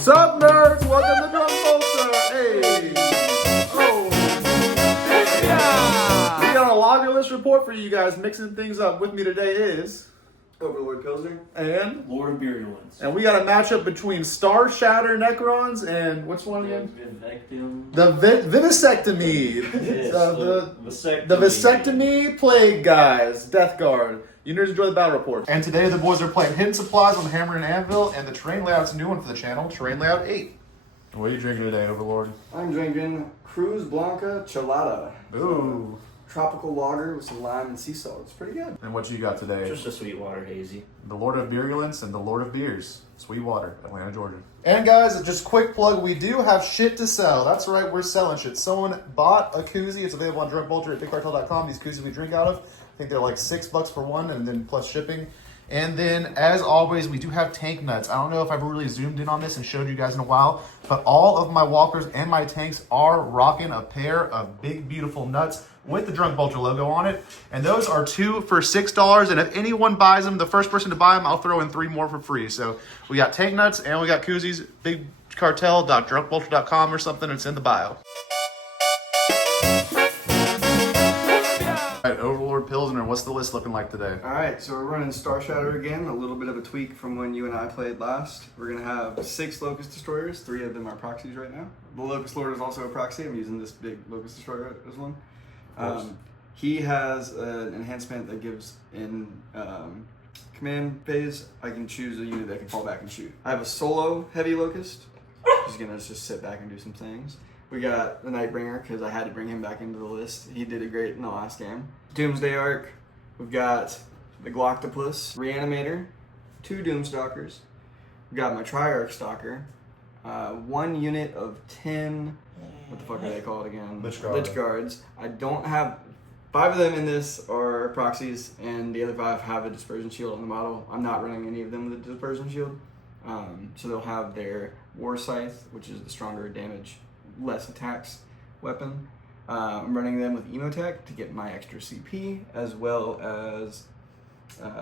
Sup, nerds? Welcome to Drum Culture. Hey. Oh. Yeah. We got a logger list report for you guys. Mixing things up with me today is Overlord Pilsner and Lord of Virulence. And we got a matchup between Star Shatter Necrons and which one again? The Vivisectomy. Yes, the vasectomy. The Vasectomy Plague guys. Death Guard. You nerds enjoy the battle report. And today the boys are playing Hidden Supplies on the Hammer and Anvil, and the terrain layout's a new one for the channel, Terrain Layout 8. What are you drinking today, Overlord? I'm drinking Cruz Blanca Chelada. Ooh. Tropical lager with some lime and sea salt. It's pretty good. And what you got today? Just a Sweetwater hazy. The Lord of Virulence and the Lord of Beers. Sweetwater, Atlanta, Georgia. And guys, just quick plug, we do have shit to sell. That's right, we're selling shit. Someone bought a koozie. It's available on drunkbulger at bigcartel.com. These koozies we drink out of, I think they're like $6 for one, and then plus shipping. And then, as always, we do have tank nuts. I don't know if I've really zoomed in on this and showed you guys in a while, but all of my walkers and my tanks are rocking a pair of big, beautiful nuts with the Drunk Vulture logo on it. And those are 2 for $6. And if anyone buys them, the first person to buy them, I'll throw in 3 more for free. So we got tank nuts and we got koozies. Bigcartel.drunkvulture.com or something. It's in the bio. All right, Overlord Pilsner, what's the list looking like today? Alright, so we're running Star Shatter again. A little bit of a tweak from when you and I played last. We're going to have 6 Locust Destroyers. 3 of them are proxies right now. The Locust Lord is also a proxy. I'm using this big Locust Destroyer as one. He has an enhancement that gives in command phase, I can choose a unit that can fall back and shoot. I have a solo heavy Locust. He's going to just sit back and do some things. We got the Nightbringer, because I had to bring him back into the list. He did great in the last game. Doomsday Arc. We've got the Gloctopus, Reanimator, 2 Doomstalkers. We've got my Triarch Stalker, 1 unit of 10, what the fuck are they called again? Lich Guards. I don't have, 5 of them in this are proxies, and the other 5 have a Dispersion Shield on the model. I'm not running any of them with a Dispersion Shield. So they'll have their War Scythe, which is the stronger damage, less attacks weapon. I'm running them with Emotech to get my extra CP, as well as,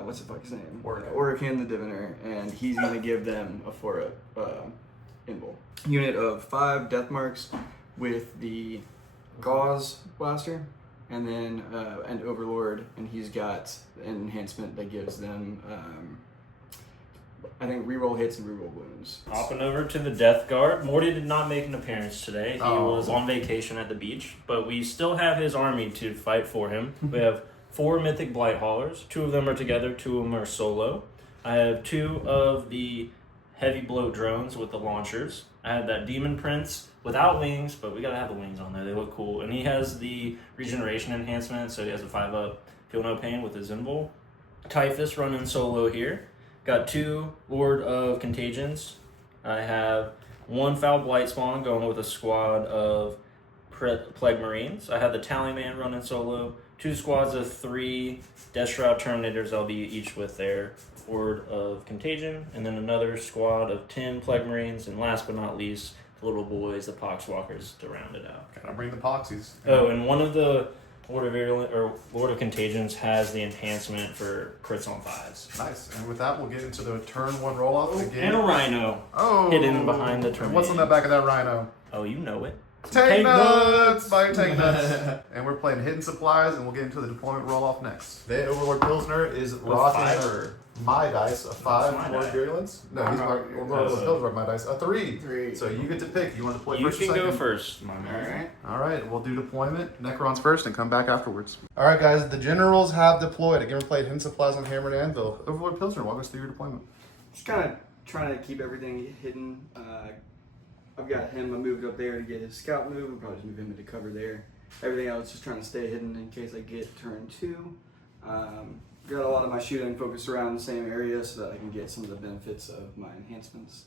what's the fuck his name? Orican the Diviner, and he's going to give them a 4 invul. Unit of 5 Death Marks with the Gauze Blaster, and then an Overlord, and he's got an enhancement that gives them, I think, reroll hits and reroll wounds. Hopping over to the Death Guard. Morty did not make an appearance today. He was on vacation at the beach, but we still have his army to fight for him. We have 4 Mythic blight-haulers. 2 of them are together, 2 of them are solo. I have 2 of the heavy bloat drones with the launchers. I have that Demon Prince without wings, but we gotta have the wings on there. They look cool. And he has the regeneration enhancement, so he has a 5-up Feel No Pain with his invul. Typhus running solo here. Got 2 Lord of Contagions. I have 1 Foul Blightspawn going with a squad of Plague Marines. I have the Tallyman running solo. 2 squads of 3 Death Shroud Terminators. I'll be each with their Lord of Contagion. And then another squad of 10 Plague Marines. And last but not least, the little boys, the Poxwalkers, to round it out. Gotta bring the Poxies. Oh, and one of the Lord of Virulence or Lord of Contagions has the enhancement for crits on 5s. Nice. And with that, we'll get into the turn 1 roll-off again. And a Rhino. Hidden behind the turn. And what's on the back of that Rhino? Oh, you know it. Tank nuts! Buy tank nuts. And we're playing Hidden Supplies, and we'll get into the deployment roll-off next. Today, Overlord Pilsner is rocking my dice, a 5 Lord of Virulence. No, he's Overlord Pilsner, my dice, a 3. So you get to pick. You want to deploy first or second? You can go first, my man. Alright, we'll do deployment. Necrons first and come back afterwards. Alright, guys, the generals have deployed. Again, we played Hidden Supplies on Hammer and Anvil. Overlord Pilsner, walk us through your deployment. just kind of trying to keep everything hidden. I've got him, I moved up there to get his scout move. I'll probably just move him into cover there. Everything else just trying to stay hidden in case I get turn 2. Got a lot of my shooting focused around the same area so that I can get some of the benefits of my enhancements.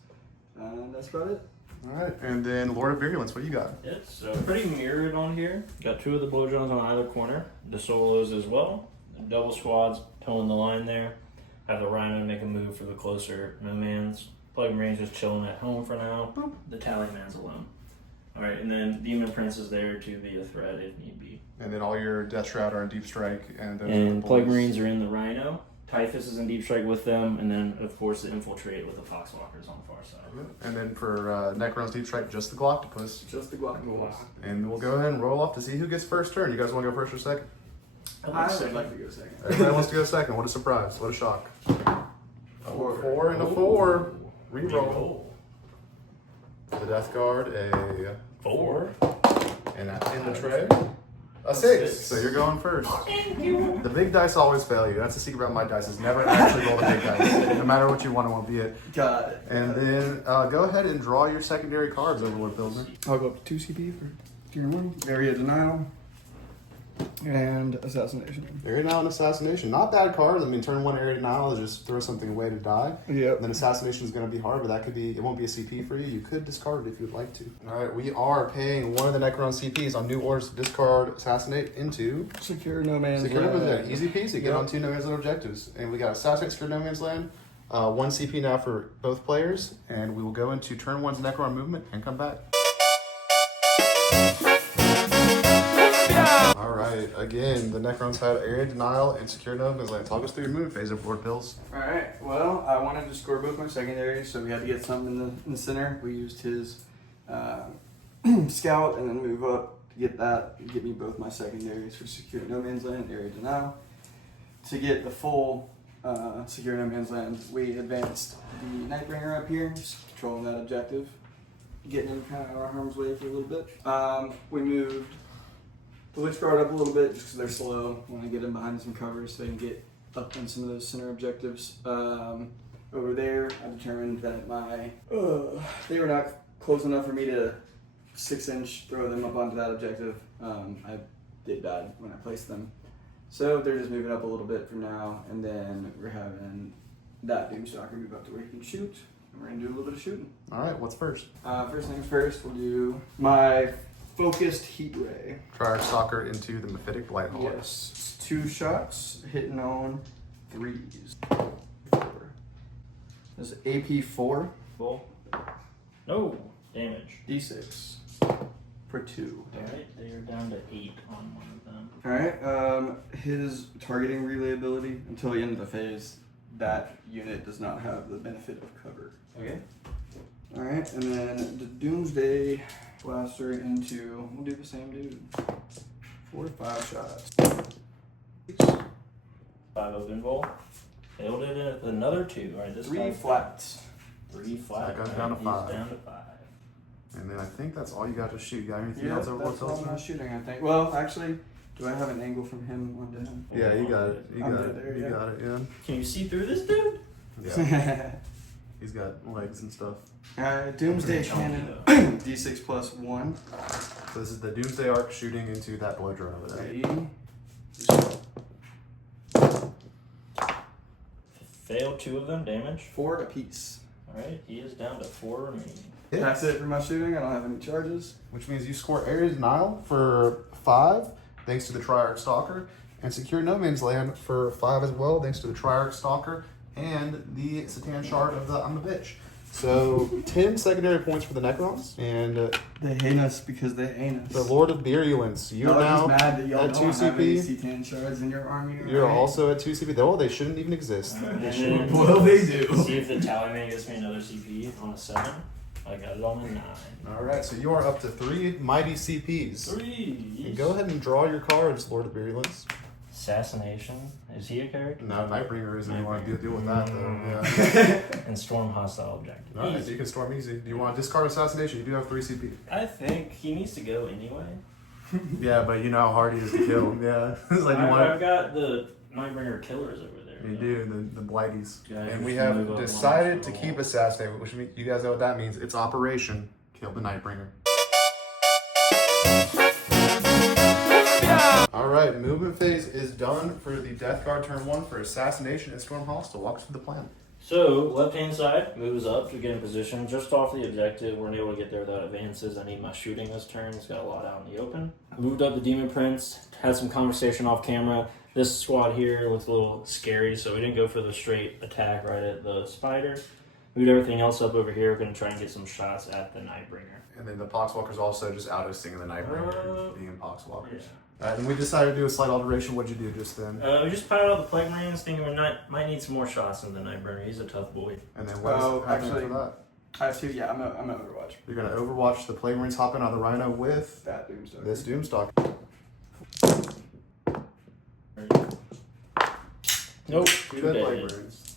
That's about it. Alright, and then Lord of Virulence, what do you got? It's pretty mirrored on here. Got 2 of the blow drones on either corner. The solos as well. The double squads towing the line there. Have the Rhino make a move for the closer no-mans. Plague Marines just chilling at home for now. Boop. The Tallyman's alone. Alright, and then Demon Prince is there to be a threat if need be. And then all your Death Shroud are in Deep Strike. And Plague Marines are in the Rhino. Typhus is in deep strike with them, and then of course the infiltrate with the Poxwalkers on the far side. And then for Necrons deep strike, just the Galactopus. Just the Guacamole. And we'll go ahead and roll off to see who gets first turn. You guys want to go first or second? I would like to go second. Everybody wants to go second. What a surprise. What a shock. 4 and a 4. Reroll. The Death Guard, a 4. And in the tray, a 6. So you're going first. The big dice always fail you. That's the secret about my dice, is never actually roll the big dice. No matter what you want, it won't be it. Got it. And then go ahead and draw your secondary cards, Overlord Pilsner. I'll go up to 2 CP for turn 1. Area Denial. And Assassination. Area Denial and Assassination. Not bad cards. I mean, turn 1 Area Denial is just throw something away to die. Yep. And then Assassination is going to be hard, but that could be, it won't be a CP for you. You could discard it if you'd like to. Alright, we are paying one of the Necron CPs on new orders to discard Assassinate into Secure No Man's Secure No Man's Land. Land. Easy peasy. Get on 2 No Man's Land objectives. And we got Assassinate, Secure No Man's Land. 1 CP now for both players. And we will go into turn 1's Necron movement and come back. Alright, again, the Necrons had Area Denial and Secure No Man's Land. Talk us through your movement phase, Overlord Pills. Alright, well, I wanted to score both my secondaries, so we had to get something in the center. We used his Scout and then move up to get that, get me both my secondaries for Secure No Man's Land, Area Denial. To get the full Secure No Man's Land, we advanced the Nightbringer up here, just controlling that objective, getting him kind of out of our harm's way for a little bit. We moved the Lich Guard up a little bit just because they're slow. I want to get them behind some cover so they can get up on some of those center objectives. Over there, I determined that they were not close enough for me to 6-inch throw them up onto that objective. I did die when I placed them. So they're just moving up a little bit for now, and then we're having that Doomstalker move up to where he can shoot, and we're going to do a little bit of shooting. Alright, what's first? First things first, we'll do my Focused Heat Ray. Triarch Stalker into the Mythic blight-hauler. Yes, 2 shots, hitting on 3s. 4. This is AP 4, Full. No damage. D6 for 2. Alright, they are down to 8 on one of them. Alright, his targeting relay ability, until the end of the phase, that unit does not have the benefit of cover. Okay. Alright, and then the Doomsday Blaster into, we'll do the same dude. 4 to 5 shots. 5 open bowl. Failed it at another 2. Alright, this 3 guy flats. 3 flat. That goes Alright, down to he's 5. down to 5. And then I think that's all you got to shoot. You got anything Yeah, else over that's all my shooting, I think. Well, actually, do I have an angle from him onto him? Yeah, you got it. You I'm got good it. there, You yeah. got it, yeah. Can you see through this dude? Yeah. He's got legs and stuff. Doomsday Pretty chunky, Cannon, D6 plus 1. So this is the Doomsday Arc shooting into that blow drone over there. 3. Failed 2 of them. Damage. 4 apiece. Alright, he is down to 4 remaining. That's it for my shooting. I don't have any charges. Which means you score Area Denial for 5, thanks to the Triarch Stalker, and Secure No Man's Land for 5 as well, thanks to the Triarch Stalker and the Satan Shard of the I'm a Bitch. So 10 secondary points for the Necrons, and They hate us because they ain't us. the Lord of Virulence. You're Y'all now just mad that y'all at 2 don't have any CP. C10 shards in your army. You're right? also at 2 CP. Oh, they shouldn't even exist. And They then shouldn't. Well, they do. See if the Tallyman gets me another CP on a 7. I got it on a 9. Alright, so you are up to 3 mighty CPs. 3. And go ahead and draw your cards, Lord of Virulence. Assassination. Is he a character? No, Nightbringer isn't. You want to deal with that, though. Yeah. And storm hostile objective. Alright, so you can storm easy. Do you want to discard Assassination? You do have 3 CP. I think he needs to go anyway. Yeah, but you know how hard he is to kill. Yeah. It's like you I've want got the Nightbringer killers over there. You do, the Blighties. Yeah, And just we move have up decided one to roll. keep Assassinate, which means you guys know what that means. It's Operation Kill the Nightbringer. Alright, movement phase is done for the Death Guard turn 1 for Assassination and Storm Hostile. Walk us through the plan. So, left hand side moves up to get in position just off the objective. We're able to get there without advances. I need my shooting this turn. He's got a lot out in the open. Moved up the Demon Prince. Had some conversation off camera. This squad here looks a little scary, so we didn't go for the straight attack right at the spider. Moved everything else up over here. We're going to try and get some shots at the Nightbringer. And then the Poxwalker's also just out of seeing the Nightbringer being Poxwalkers. Yeah. Alright, and we decided to do a slight alteration. What'd you do just then? We just piled out the Plague Marines, thinking might need some more shots in the Nightburner. He's a tough boy. And then what is happening for that? I have 2. Yeah, I'm gonna Overwatch. You're gonna Overwatch the Plague Marines hopping on the Rhino with That Doomstalker. this Doomstalker. Nope. Two dead Plague Marines.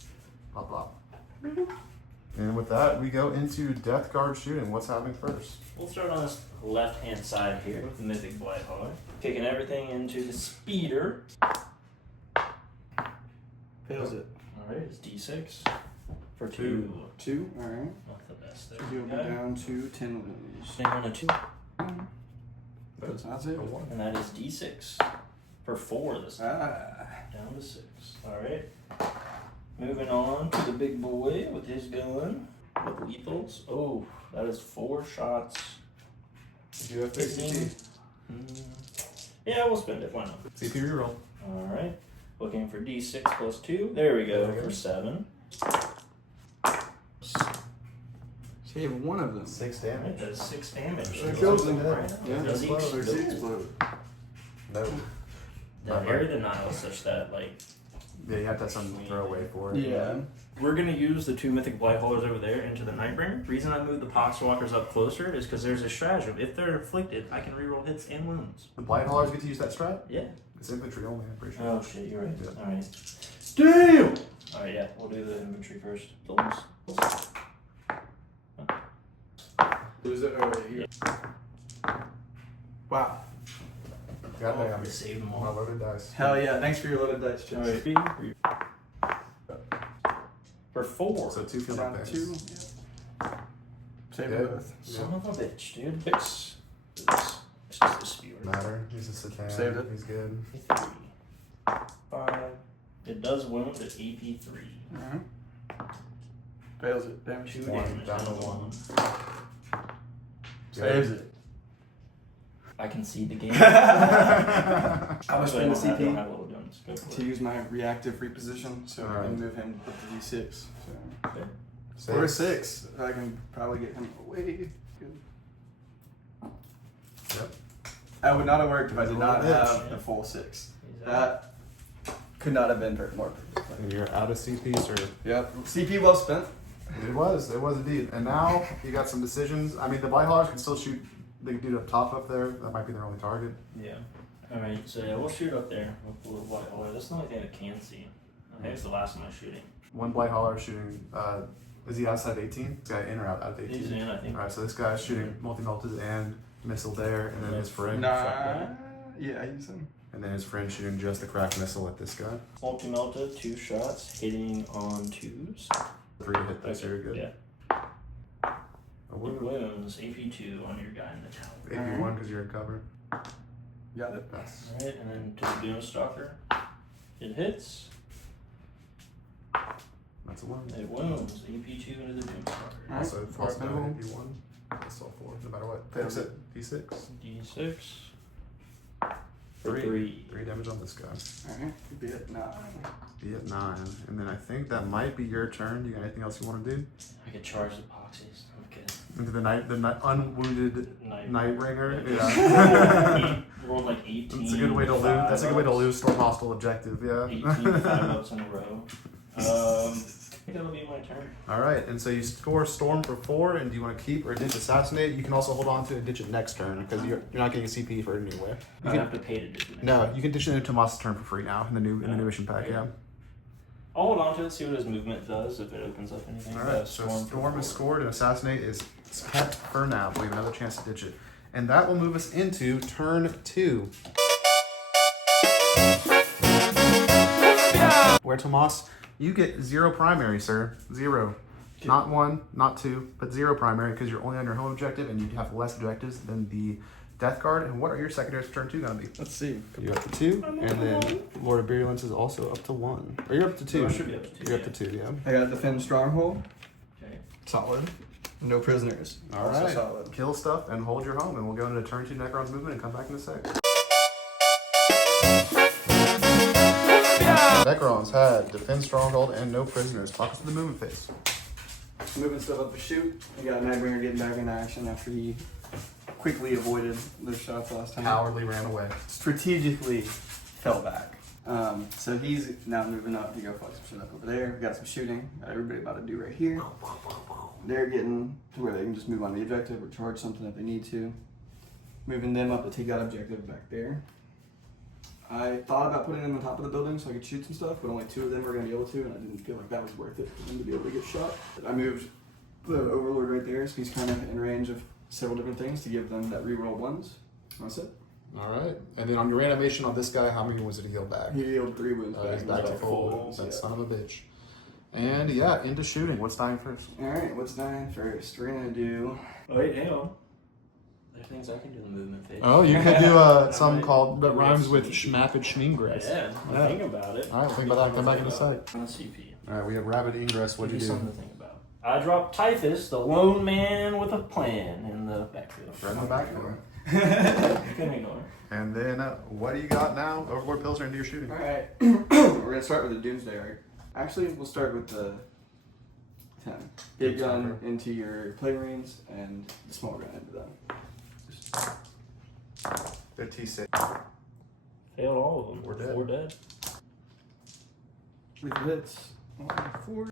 Pop pop. And with that, we go into Death Guard shooting. What's happening first? We'll start on this left-hand side here with the Mythic blight-hauler. Kicking everything into the speeder. Fails it. Alright, it's D6 for 2. 2. All right. Not the best there. You'll be down to 10 wounds. Stay on a 2. That's it. And that is D6 for 4 this time. Down to 6. Alright. Moving on to the big boy with his gun. With lethals. Oh, that is 4 shots. Did you have 15? Yeah, we'll spend it. Why not? CP reroll. Alright. Looking for D6 plus 2. There we go, for 7. Save one of them. 6 Alright, damage. that is 6 damage. That kills them. Yeah, Does he explode. Does he explode? No. The area denial is such that, like, Yeah, you have to have something to throw away for it. Yeah. we're going to use the 2 Mythic Blight-haulers over there into the Nightbringer. The reason I moved the Poxwalkers up closer is because there's a stratagem. If they're afflicted, I can reroll hits and wounds. The Blight Haulers get to use that strat? Yeah. It's infantry only, I'm pretty sure. Oh shit, you're right. Yeah. Alright. Damn! Alright, yeah, we'll do the infantry first. Almost. Lose it over here. Wow. Goddamn. We saved them My all. loaded dice. Hell yeah. Thanks for your loaded dice, Chip. Alright. For 4. So 2 field Down effects. 2. Yep. Save Yeah. them both. Son of a bitch, dude. Fix this. It's just a spear. Matter. He's a Satan. Saved it. He's good. 3. 5. It does wound at AP 3. Fails it. Damage. 2 One, damage down down to to 1. Saves it. I can see the game. I'm gonna spend the I don't CP have little guns. Go for to it. use my reactive reposition, so I Alright. can move him up to D6. So. Save. 4 or 6. I can probably get him away. Good. Yep. That would not have worked if I did not Little bitch. have the full 6. He's out. That could not have been more perfect. And you're out of CP, sir. Yep. CP well spent. It was indeed. And now you got some decisions. I mean, the Blight Haulers can still shoot. They can do the top up there. That might be their only target. Yeah. Alright, so yeah, we'll shoot up there with the little white hole. That's the only thing I can see. I think it's the last one I'm shooting. One Blight Hauler shooting. Is he outside 18? This guy in or out of 18? He's in, I think. Alright, so this guy's shooting multi-melted and missile there, and then his friend. Nah. Yeah, I use him. And then his friend shooting just the crack missile at this guy. Multi-melted, 2 shots, hitting on 2s. 3 to hit this, you're good. Yeah. A It wound. wounds AP2 on your guy in the tower. AP1 because you're in cover. Got it. That's Alright, and then to the Doomstalker. It hits. that's a wound. It wounds. AP2 into the Doomstalker. Alright, Also, false four down wound. AP1. That's all 4, no matter what. Fix it. D6. D6. For 3. 3. 3 damage on this guy. Alright, be at 9. Be at 9. And then I think that might be your turn. You got anything else you want to do? I could charge the Poxies. I'm kidding. Into the unwounded Nightbringer. Yeah. Yeah. Rolled like 18. That's a good way to lose. That's a good way to lose Storm Hostile objective. 18 Yeah. 5-ups in a row. I think that'll be my turn. All right, and so you score Storm for 4, and do you want to keep or ditch Assassinate? You can also hold on to it and ditch it next turn because you're not getting a CP for it anyway. You I can, have to pay to do it. no, you can ditch it into Tomas' turn for free now in the new mission pack. Okay. Yeah. I'll hold on to it, see what his movement does if it opens up anything. All right, so Storm is scored and Assassinate is kept for now. But we have another chance to ditch it, and that will move us into turn 2. Where Tomas, you get 0 primary, sir. 0. Not 1, not 2, but 0 primary because you're only on your home objective and you have less objectives than the Death Guard. And what are your secondaries for turn 2 going to be? Let's see. You're up to 2, and then Lord of Virulence is also up to 1. Or you're up to 2. No, it should be up to 2, You're up to 2, yeah. I got Defend Stronghold. Okay. Solid. No prisoners. All Also right. solid. Kill stuff and hold your home, and we'll go into turn 2 Necrons movement and come back in a sec. Necrons had Defend Stronghold and no prisoners. Talk us to the movement phase. Moving stuff up the chute. We got Nightbringer getting back into action after he quickly avoided their shots last time. Cowardly ran away. Strategically fell back. So he's now moving up to go fuck some shit up over there. We got some shooting. Got everybody about to do right here. They're getting to where they can just move on the objective or charge something if they need to. Moving them up to take that objective back there. I thought about putting them on top of the building so I could shoot some stuff, but only 2 of them were going to be able to, and I didn't feel like that was worth it for them to be able to get shot. I moved the Overlord right there, so he's kind of in range of several different things to give them that reroll 1s. That's it. All right. And then on your reanimation on this guy, how many wounds did he heal back? He healed 3 wounds He's back to full wounds. That son of a bitch. And yeah, into shooting. What's dying first? Alright, what's dying first? We're going to do... Oh, wait, hang on. There are things I can do in the movement phase. Oh, you could do something called that rhymes with schmapped schmeengress. Yeah, Yeah. think about it. All right, think about that. Come back in a sec. On CP. All right, we have Rabbit Ingress. What'd you do? Something to think about. I dropped Typhus, the lone man with a plan, in the backfield. Right in the back door. Couldn't ignore. And then what do you got now? Overlord Pilsner into your shooting. Alright, we're going to start with the Doomsday Arc. Actually, we'll start with the 10. Big gun into your Plague Marines and the small gun into them. The T6. Failed all of them. We're dead. 4 dead. 3 hits. 4.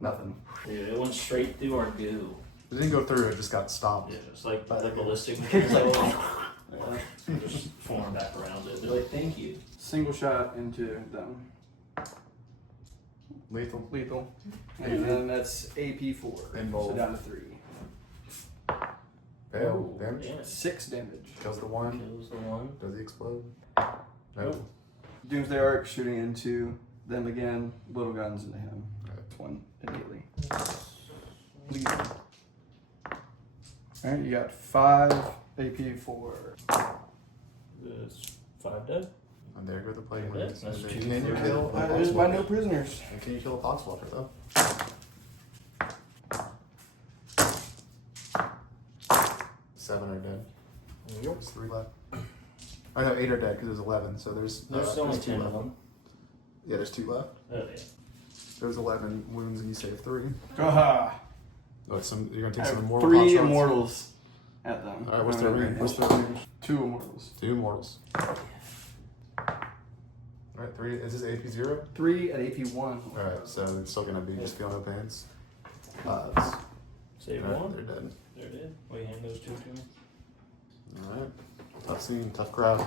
Nothing. Dude, it went straight through our goo. It didn't go through. It just got stopped. Yeah, it's like the ballistic materials. Like, just form back around it. They're like, thank you. Single shot into them. Lethal. Lethal. And then that's AP4. And So bold. down to 3. Fail. Damage. Yeah. 6 damage. Kills the one. Kills the one. Does he explode? No. Nope. Doomsday Arc shooting into them again. Little guns into him. Right. 1 immediately. Bleeding. Alright, you got 5 AP4. It's 5 dead. And there go the Plague Yeah, Marines. that's And two. then you kill a There's by no Poxwalker. prisoners. And can you kill a Poxwalker though? 7 are dead. There's 3 left. Oh no, 8 are dead because there's 11. So there's There's only 2 10 of left. them. Yeah, there's 2 left. Oh, yeah. There's 11 wounds and you save 3. Aha! Oh, it's some. You're gonna I take some have immortal 3 potshots? immortals at them. All right, what's their range? What's their range? 2 immortals. 2 immortals. All right, 3. Is this AP 0? 3 at AP1. All right, so it's still gonna be just feel no pains. Save All right, one. they're dead. They're dead. Wait, hand those 2 to me. All right, tough scene, tough crowd.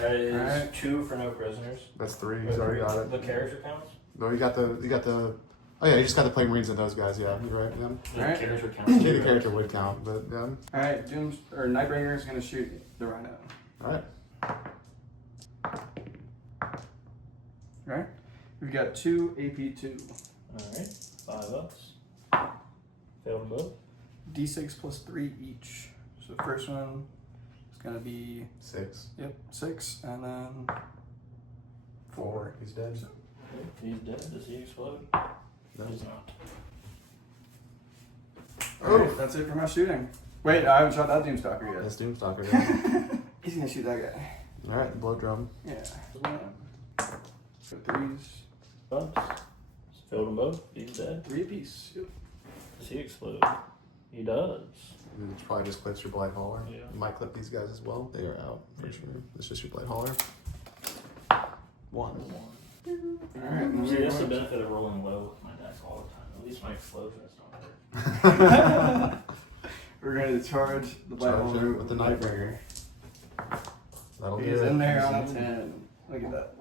That is Alright. 2 for no prisoners. That's 3. He's already got it. The character counts? No, you got the. Oh yeah, you just got the Plague Marines and those guys. Yeah, you're right. Yeah. The Alright. character I counts. think the character would count, but yeah. Alright, Nightbringer is going to shoot the Rhino. All right. Alright? We've got 2 AP2. Alright, 5 ups. Failed both. D6 plus 3 each. So the first one is going to be, 6. 6, and then 4. He's dead. He's dead. Does he explode? No. He's not. Alright, that's it for my shooting. Wait, I haven't shot that Doomstalker yet. That's Doomstalker. Then. He's going to shoot that guy. All right, blow drum. Yeah. So 3s. Ups. Failed them both. He's dead. 3 apiece. Yep. Does he explode? He does. You probably just clips your blight-hauler. Yeah. You might clip these guys as well. They are out for sure. It's just your blight-hauler. 1. Alright, See, that's the benefit of rolling low with my deck all the time. At least my explosions don't hurt. we're going to charge the Charge Blight-hauler him with the Nightbringer. That'll do He's it. in there He's on a in. 10. Look at that.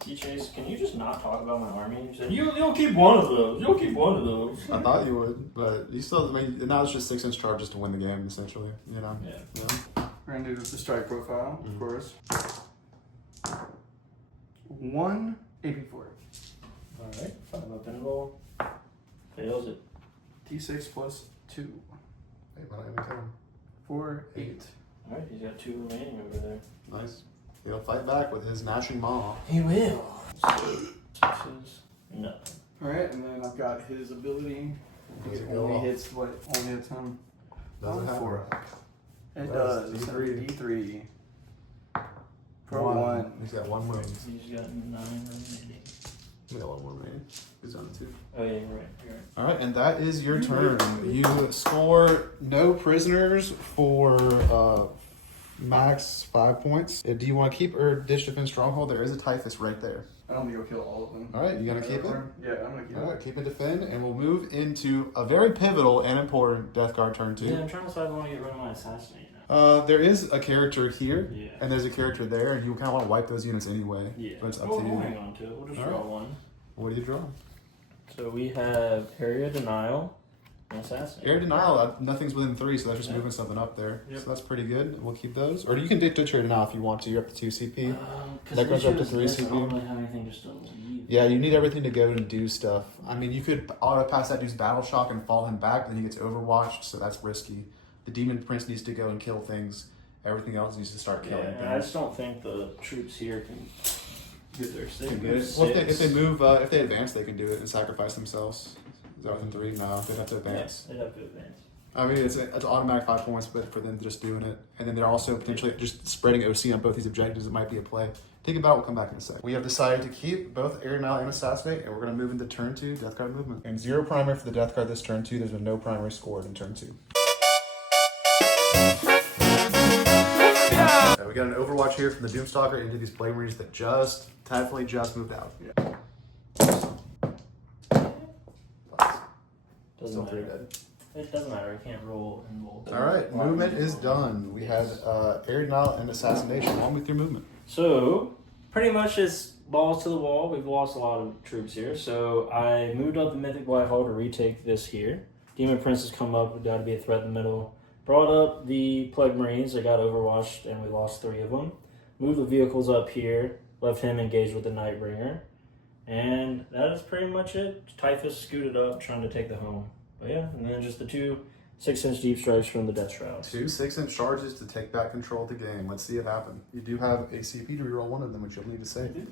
T-Chase, can you just not talk about my army? You said, you'll keep one of those. You'll keep one of those. I thought you would, but you still. I mean, now it's just 6-inch charges to win the game, essentially. You know. Yeah. Yeah. We're going to do the strike profile, Mhm. of course. 1 AP4. Alright, 5 up and roll. Fails it. D6 plus 2. Hey, why not even kill him? 4, 8. Alright, he's got 2 remaining over there. Nice. He'll fight back with his gnashing maw. He will. 6s, nothing. Alright, and then I've got his ability. Does It it go only off? hits what? Only hits him. Does it happen? 4 up. It Does. does. D3. D3. For 1. 1. He's got 1 wound. He's got 9 remaining. We got one more remaining. He's on 2. Oh yeah, you're right. You're right. All right, and that is your turn. You score no prisoners for max 5 points. Do you want to keep or ditch defend stronghold? There is a Typhus right there. I don't think I'll kill all of them. All right, you gonna keep it? Yeah, I'm gonna keep it. All right, keep it defend, and we'll move into a very pivotal and important Death Guard turn 2. Yeah, I'm trying to decide if I want to get rid of my assassinate now. There is a character here, Yeah. and there's a character there, and you kind of want to wipe those units anyway. Yeah. But it's up We'll to you. hang on to it. We'll just All draw right. one. What do you draw? So we have Area Denial and Assassinate. Air Denial, nothing's within 3, so that's just Yeah. moving something up there. Yep. So that's pretty good. We'll keep those. Or you can ditch Air Denial if you want to. You're up to 2 CP. Because That goes up to 3 I CP. don't really have anything just to leave. Yeah, you need everything to go and do stuff. I mean, you could auto pass that dude's battle shock and fall him back, then he gets overwatched, so that's risky. The Demon Prince needs to go and kill things. Everything else needs to start Yeah, killing and I things. just don't think the troops here can get their six. Can get it. Well, if they move, if they advance, they can do it and sacrifice themselves. Is that within 3? No, they'd have to advance. Yeah, they'd have to advance. I mean, it's automatic 5 points, but for them just doing it, and then they're also potentially just spreading OC on both these objectives. It might be a play. Think about it. We'll come back in a sec. We have decided to keep both Air Denial and Assassinate, and we're going to move into turn 2 Death Guard movement. And 0 primary for the Death Guard this turn 2. There's been no primary scored in turn 2. We got an Overwatch here from the Doomstalker into these Blade Marines that definitely just moved out. Yeah. Doesn't Still 3 matter. dead. It doesn't matter. I can't roll and roll. All right, movement is done. We had Air Denial and Assassination. Walk me through movement. So, pretty much it's balls to the wall. We've lost a lot of troops here. So, I moved up the Mythic blight-hauler to retake this here. Demon Prince has come up. We've got to be a threat in the middle. Brought up the Plague Marines. They got overwatched, and we lost 3 of them. Moved the vehicles up here. Left him engaged with the Nightbringer. And that is pretty much it. Typhus scooted up, trying to take the home. But yeah, and then just the 2 6-inch deep strikes from the Death Shrouds. 2 6-inch charges to take back control of the game. Let's see it happen. You do have a CP to reroll one of them, which you'll need to save.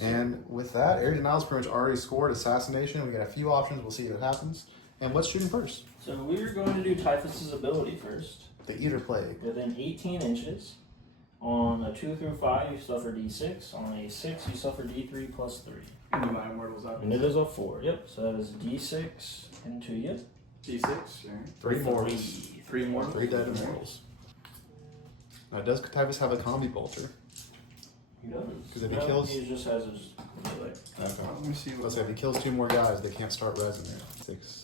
And with that, Air Denial's pretty much already scored Assassination. We got a few options. We'll see what happens. And what's shooting first? So we're going to do Typhus's ability first. The Eater Plague. Within 18 inches. On a 2 through 5, you suffer D6. On a 6, you suffer D3 plus 3. And my immortals up. And it is a 4. Yep. So that is D6 into you. D6. Right. 3 more. 3 more. 3 dead immortals. Now, does Typhus have a combi bolter? He does. 'Cause if he No, kills- he just has his melee. Okay. Let me see. Let's say if he kills 2 more guys, they can't start resing there. 6.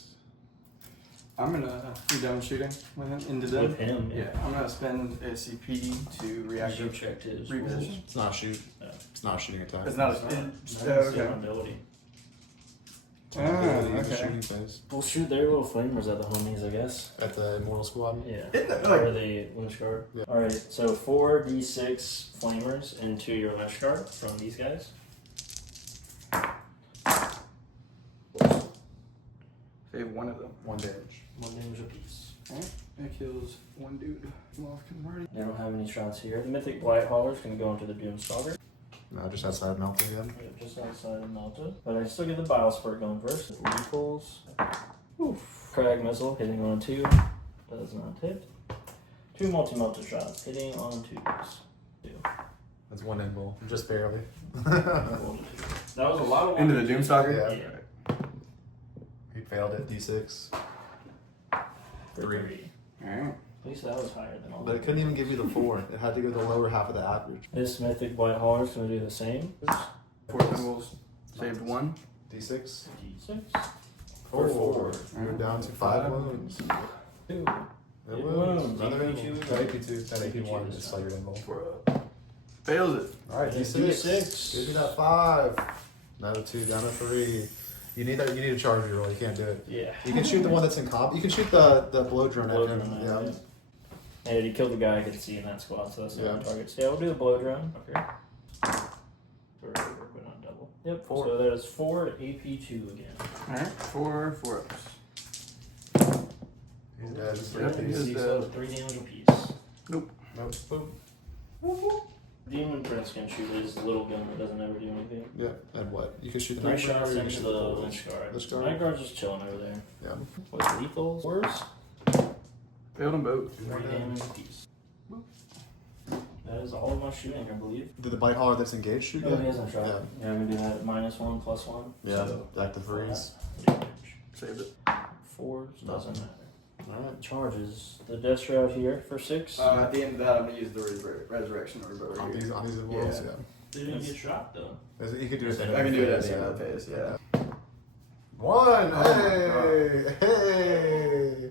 I'm gonna be done shooting with him into them. With him, Yeah, I'm gonna spend a CP to react You to checked his reposition. rules. It's not a shoot. No. It's not a shooting attack. It's not a. It's not. It's, No, it's okay. an ability. It's an ability in the okay. shooting phase. We'll shoot their little flamers at the homies, I guess. At the Immortal Squad. Yeah. Isn't that Or like- the Lynch Guard. Yeah. Alright, so 4 D6 flamers into your Lynch Guard from these guys. Save one of them. 1 damage. 1 damage apiece. Alright, that kills one dude. Well, converted. They don't have any shots here. The Mythic blight-hauler is going to go into the Doomstalker. No, just outside Melting again. Just outside of Melta. But I still get the Bile Spurt going first. With lethals. Oof. Crag Missile hitting on 2. Does not hit. 2 multi-melta shots hitting on 2s. 2. That's 1 invul. Just barely. That was a lot of Into the ones. Doomstalker? Yeah. He failed at D6. 3. Alright. At least that was higher than all. But it couldn't even give you the 4. It had to go the lower half of the average. This Mythic blight-hauler is going to do the same. 4 thimbles. Saved 1. D6. D6. 4. We're down to 5 wounds. 2. It It wounds. wounds. Another AP2. invul. That AP2. That AP1 AP2 just like your invul. Fails it. Alright, D6. Give me that 5. Another 2 down to 3. You need that. You need a charge roll. You can't do it. Yeah. You can shoot the one that's in comp. You can shoot the blow drone at Blow him. drone, Yeah. And he killed the guy I could see in that squad, so that's the Yeah. only target. So yeah, we'll do the blow drone. Okay. We're not double. Yep. 4. So that is 4 AP2 again. Alright, 4 4-ups. He's dead. It's Yeah, three he apiece. is. 3 damage apiece. Nope. Boom. Demon Prince can shoot his little gun that doesn't ever do anything. Yeah. And what? You can shoot the 3 night shots guard, you can into shoot the the Lynch Guard. Lynch Guard. Night Guard's just chilling over there. Yeah. What's lethal? Worse? Failed them both. 3 damage apiece. That is all of my shooting, I believe. Did the blight-hauler that's engaged shoot Oh, good? he hasn't shot. Yeah. Yeah, I'm gonna do that at -1, +1. Yeah, So, back to threes. Saved it. 4 doesn't matter. Alright. Charges. The Death Shroud here for 6. At the end of that, I'm gonna use the resurrection orb On over these here. wolves, yeah. They didn't get shot though. You could do it. I can do it at the end of the phase. Yeah. 1. Oh, Hey.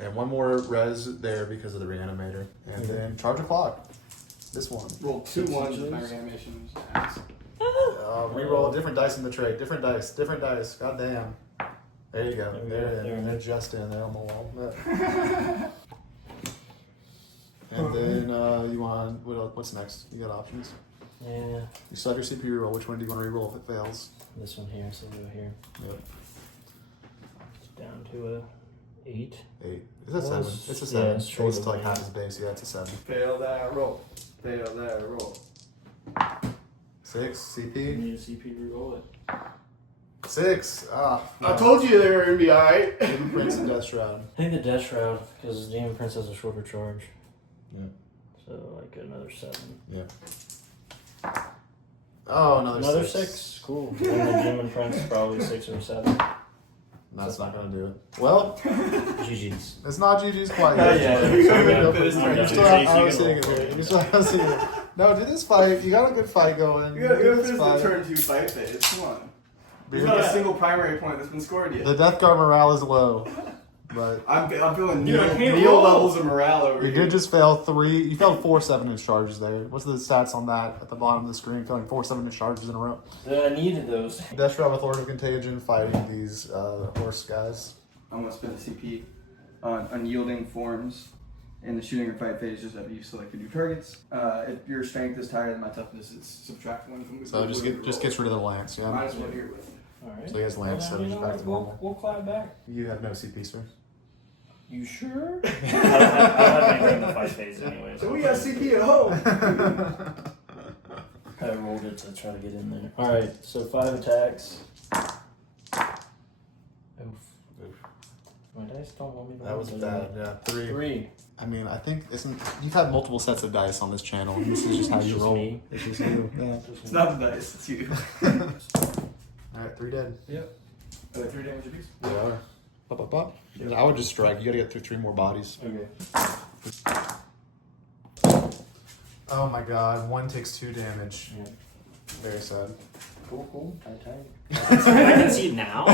And one more res there because of the reanimator, and then charge a clock. This one. Roll 2 1s with my reanimations. Reroll different dice in the tray. Different dice. Different dice. God damn. There you go. They're just in there on the wall. And then you want what's next? You got options. Yeah. You still have your CP reroll. Which one do you want to reroll if it fails? This one here, so we'll go here. Yep. It's down to a 8. 8. It's a 7. It's a 7. Yeah, it's short It's of like one. half his base. Yeah, it's a 7. Fail that roll. Fail that roll. 6 You CP. need a CP reroll it. 6. Ah. I told you they were gonna be alright. Demon Prince and Death Shroud. I think the Death Shroud, because Demon Prince has a shorter charge. Yeah. So like another 7. Yeah. Oh, Another 6. Cool. And the Demon Prince is probably 6 or 7. That's not gonna do it. Well, GG's. it's not GG's quite Not yet. yet. So You're we're gonna gonna finish go right for- now. You still have You I can was sitting roll. here. You still have sitting here. No, do this fight. You got a good fight going. You gotta Do this finish the fight. turn 2 fight phase. Come on. There's Yeah. not a single primary point that's been scored yet. The Death Guard morale is low, but I'm feeling Dude, I can't Neil roll. levels of morale over you here. did just fail 3. You failed 4 7-inch charges there. What's the stats on that at the bottom of the screen? Failing 4 7-inch charges in a row. I needed those. Death Shroud with Lord of Contagion fighting these horse guys. I'm gonna spend a CP on unyielding forms in the shooting or fight phase just after you've selected your targets. If your strength is higher than my toughness, it's subtract 1 from So just gets rid of the lance. Yeah. minus 1 here with. Alright. So he has lance, so he's back to normal. We'll climb back. You have no CP, sir. You sure? I don't have anything in the fight phase anyway. So we got CP at home. I rolled it to try to get in there. Alright, so 5 attacks. Oof. My dice don't want me to That was roll bad. Yeah, 3. 3. I mean, I think you've had multiple sets of dice on this channel. And this is just how you Just roll. me. It's just you. Yeah. It's not the dice, it's you. All right, 3 dead. Yep. Are they 3 damage apiece? They are. Pop, pop, pop. I would just strike. You gotta get through 3 more bodies. Okay. Oh my god, 1 takes 2 damage. Yeah. Very sad. Cool. I can see it now.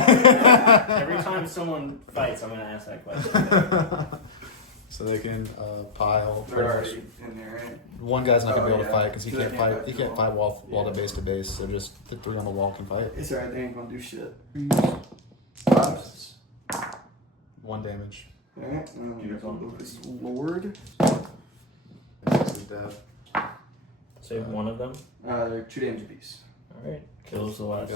Every time someone fights, I'm gonna ask that question. So they can pile. They're already in there, right? One guy's not gonna be able to yeah. fight because he So they can't can't fight. fight He through can't the fight wall. wall to Yeah. base to base. So just the 3 on the wall can fight. It's alright, they ain't gonna do shit. 1 damage. Alright, this Lord. This is dead. Save one of them. They're 2 damage apiece. Alright. Kills the last.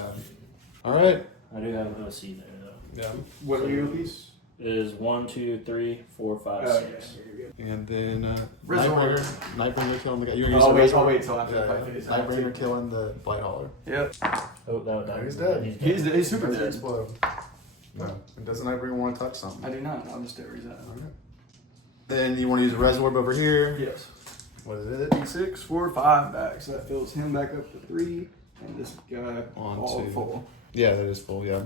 All right. I do have a C there though. Yeah. What are your apiece? It is 1, 2, 3, 4, 5, 6. And then Reservoir. Nightbringer killing the guy. You're I'll using wait till after the yeah, fight phase. Nightbringer killing the blight-hauler. Yep. Oh, that He's dead. He's super Does it dead. explode? No. And doesn't Nightbringer want to touch something? I do not. I'll just stay where he's at. Okay. Then you want to use a res orb over here. Yes. What is it? 6, 4, 5 back. So that fills him back up to 3. And this guy On all 2. full. Yeah, that is full. Yeah.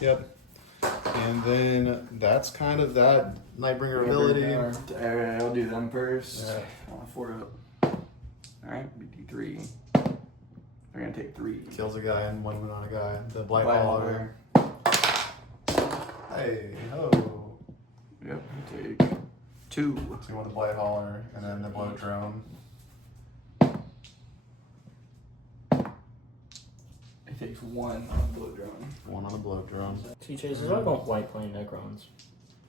Yep. And then that's kind of that Nightbringer ability. Alright, I'll do them first. Yeah. 4 up. Alright, BT3. They're gonna take 3. Kills a guy and 1 win on a guy. The blight-hauler. Hey, ho. Yep, you take 2. So you want the blight-hauler and then the blow drone. It takes 1 on the blow drone. 1 on the blow drone. T chases. I don't like playing Necrons.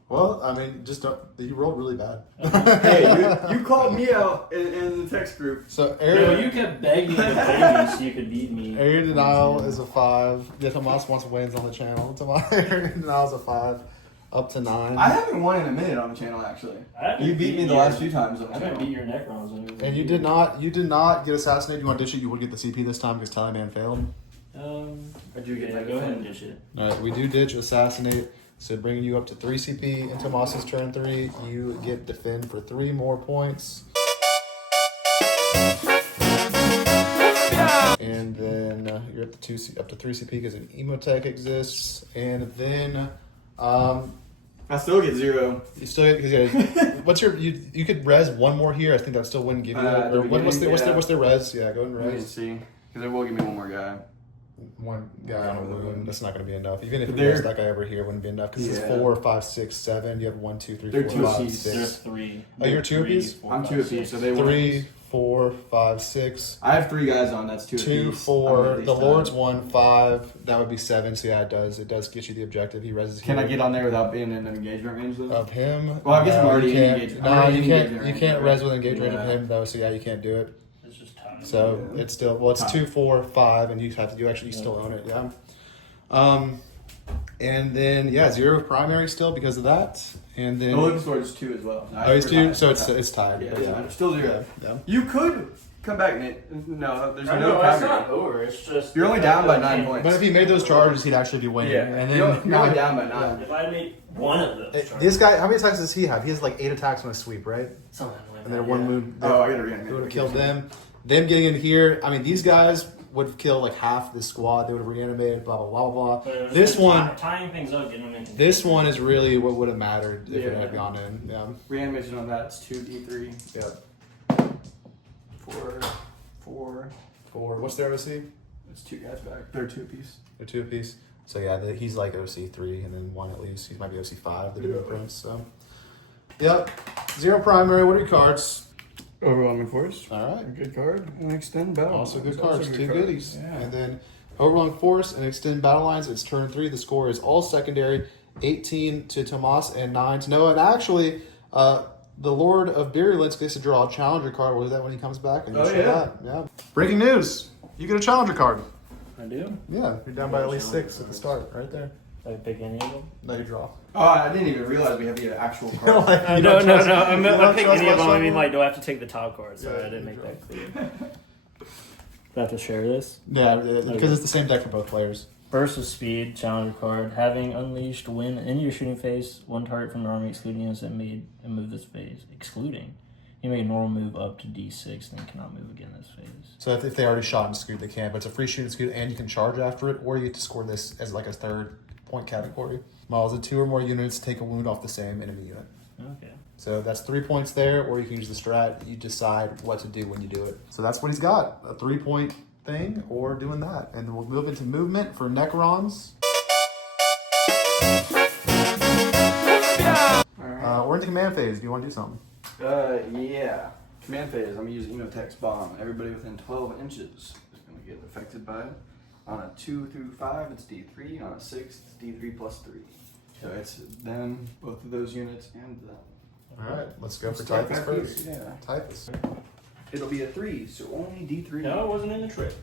Well, I mean, just don't. You rolled really bad. Hey, you called me out in the text group. So No, area, you kept begging to play me so you could beat me. area denial is a 5. Yeah, Tomas wants wins on the channel. Area denial is a 5. Up to 9. I haven't won in a minute on the channel, actually. You beat me the last few times on the I didn't channel. beat your Necrons. And you did not get assassinated. You want to ditch it? You would get the CP this time because Taliban failed. I do get. Go ahead and ditch it. All right, we do ditch assassinate. So bringing you up to 3 CP. In Tomas's turn 3, you get defend for 3 more points. And then you're up to up to 3 CP because an Emotech exists. And then I still get 0. you still get, what's your you could res one more here. I think that still wouldn't give you that. Or what's the res? Yeah, go ahead and Let me res. see. Because it will give me one more guy. One guy on a wound. That's not going to be enough. Even if you They're- res that guy over here, wouldn't be enough because it's 4, 5, 6, 7. You have 1, 2, 3, They're 4, two 5, apiece. There's 6. 3. Oh, you're 2 apiece? I'm 2 apiece, so they won't. 3, 4, 5, 6. I have 3 guys on. That's 2 apiece. 2, I'm 4. at least The done. Lord's 1, 5. That would be 7. So yeah, it does get you the objective. He reses. Can here. I get on there without being in an engagement range though? Of him? Well, I guess I'm No, already you in can't. engagement. No, I'm already you in can't. engagement You range, can't right? res with engagement Yeah. of him though. So yeah, you can't do it. It's just time. So Yeah. it's still it's Time. 2, 4, 5, and you still own it. Yeah. And then 0 primary still because of that. And then The Lucas Sword is 2 as well. oh, he's 2, so it's tied. Yeah, still 0. Yeah. You could come back, Nate. No, there's I no know, it's primary. not over. It's just You're only down by 9 points. But if he made those charges, he'd actually be winning. Yeah, And then you're only down by 9. If I made one of those, This guy, how many attacks does he have? He has like 8 attacks on a sweep, right? something like And that. then one move. Oh, I gotta reanimate. Would have killed them. Them getting in here. I mean, these guys would have killed like half the squad. They would have reanimated. Blah blah blah blah. But it was This just one, tying things up, getting them in. this one is really what would have mattered if it Yeah. had gone in. Yeah. Reanimation on that is 2d3. Yeah. 4. 4. 4. What's their OC? It's 2 guys back. They're 2 apiece. They're 2 apiece. So yeah, he's like OC 3, and then 1 at least. He might be OC 5. The different prints. So. Yep. 0 primary. What are your cards? Overwhelming Force. All right. Good card. And extend battle. Also good It's cards, good 2 card. goodies. Yeah. And then Overwhelming Force and Extend Battle Lines. It's turn 3. The score is all secondary. 18 to Tomas and 9 to Noah. And actually, the Lord of Virulence gets to draw a challenger card. We'll do that when he comes back. And Oh, show yeah. that. Yeah. Breaking news. You get a challenger card. I do. Yeah. You're down by at least 6 at the start. Right there. I pick any of them. No, you draw. Oh, I didn't even realize we have the actual card. Like, No. you don't trust I pick my any of them. I mean, shuffle? like, do I have to take the top card? Sorry, Yeah, I didn't you make draw. that clear. Do I have to share this? Yeah, because it's the same deck for both players. Burst of Speed, challenger card. Having unleashed when in your shooting phase, one target from the army excluding units that made a move this phase. Excluding. You make a normal move up to D6, then cannot move again this phase. So if they already shot and scoot, they can. But it's a free shoot and scoot, and you can charge after it, or you get to score this as like a 3rd point category. Models of 2 or more units take a wound off the same enemy unit. Okay. So that's 3 points there, or you can use the strat. You decide what to do when you do it. So that's what he's got, a 3-point thing, or doing that. And then we'll move into movement for Necrons. Alright. We're into command phase. Do you want to do something? Yeah. Command phase. I'm gonna use Emotech's bomb. Everybody within 12 inches is gonna get affected by it. On a 2 through 5, it's D3. On a 6, it's D3 plus 3. So it's them, both of those units, and them. All right, let's go for Start Typhus back here, first. Yeah. Typhus. It'll be a 3, so only D3. No, it wasn't in the trick.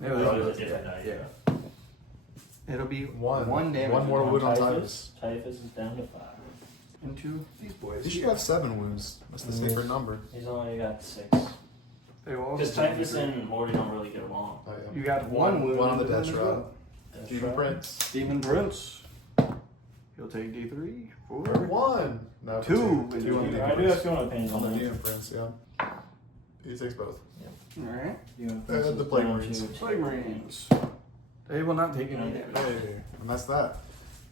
Yeah, Oh, it'll it be- was a different die, yeah. It'll be one damage. One more wound on Typhus. Typhus. Typhus is down to 5. into these boys. You should have 7 wounds. That's the safer number. He's only got 6. They will all Because be Typhus D3. and Morty don't really get along. Oh, yeah. You got one wound. One on the with them death as shroud. well. That's Demon right. Prince. Demon Prince. He'll take D3, 4, 1. No, 2. 2 on I the do Demon have Prince. feeling opinions On on the that. Demon Prince, yeah. He takes both. Alright. The Plagueburst. Plague Marines. They will not take any damage. Hey, and that's that.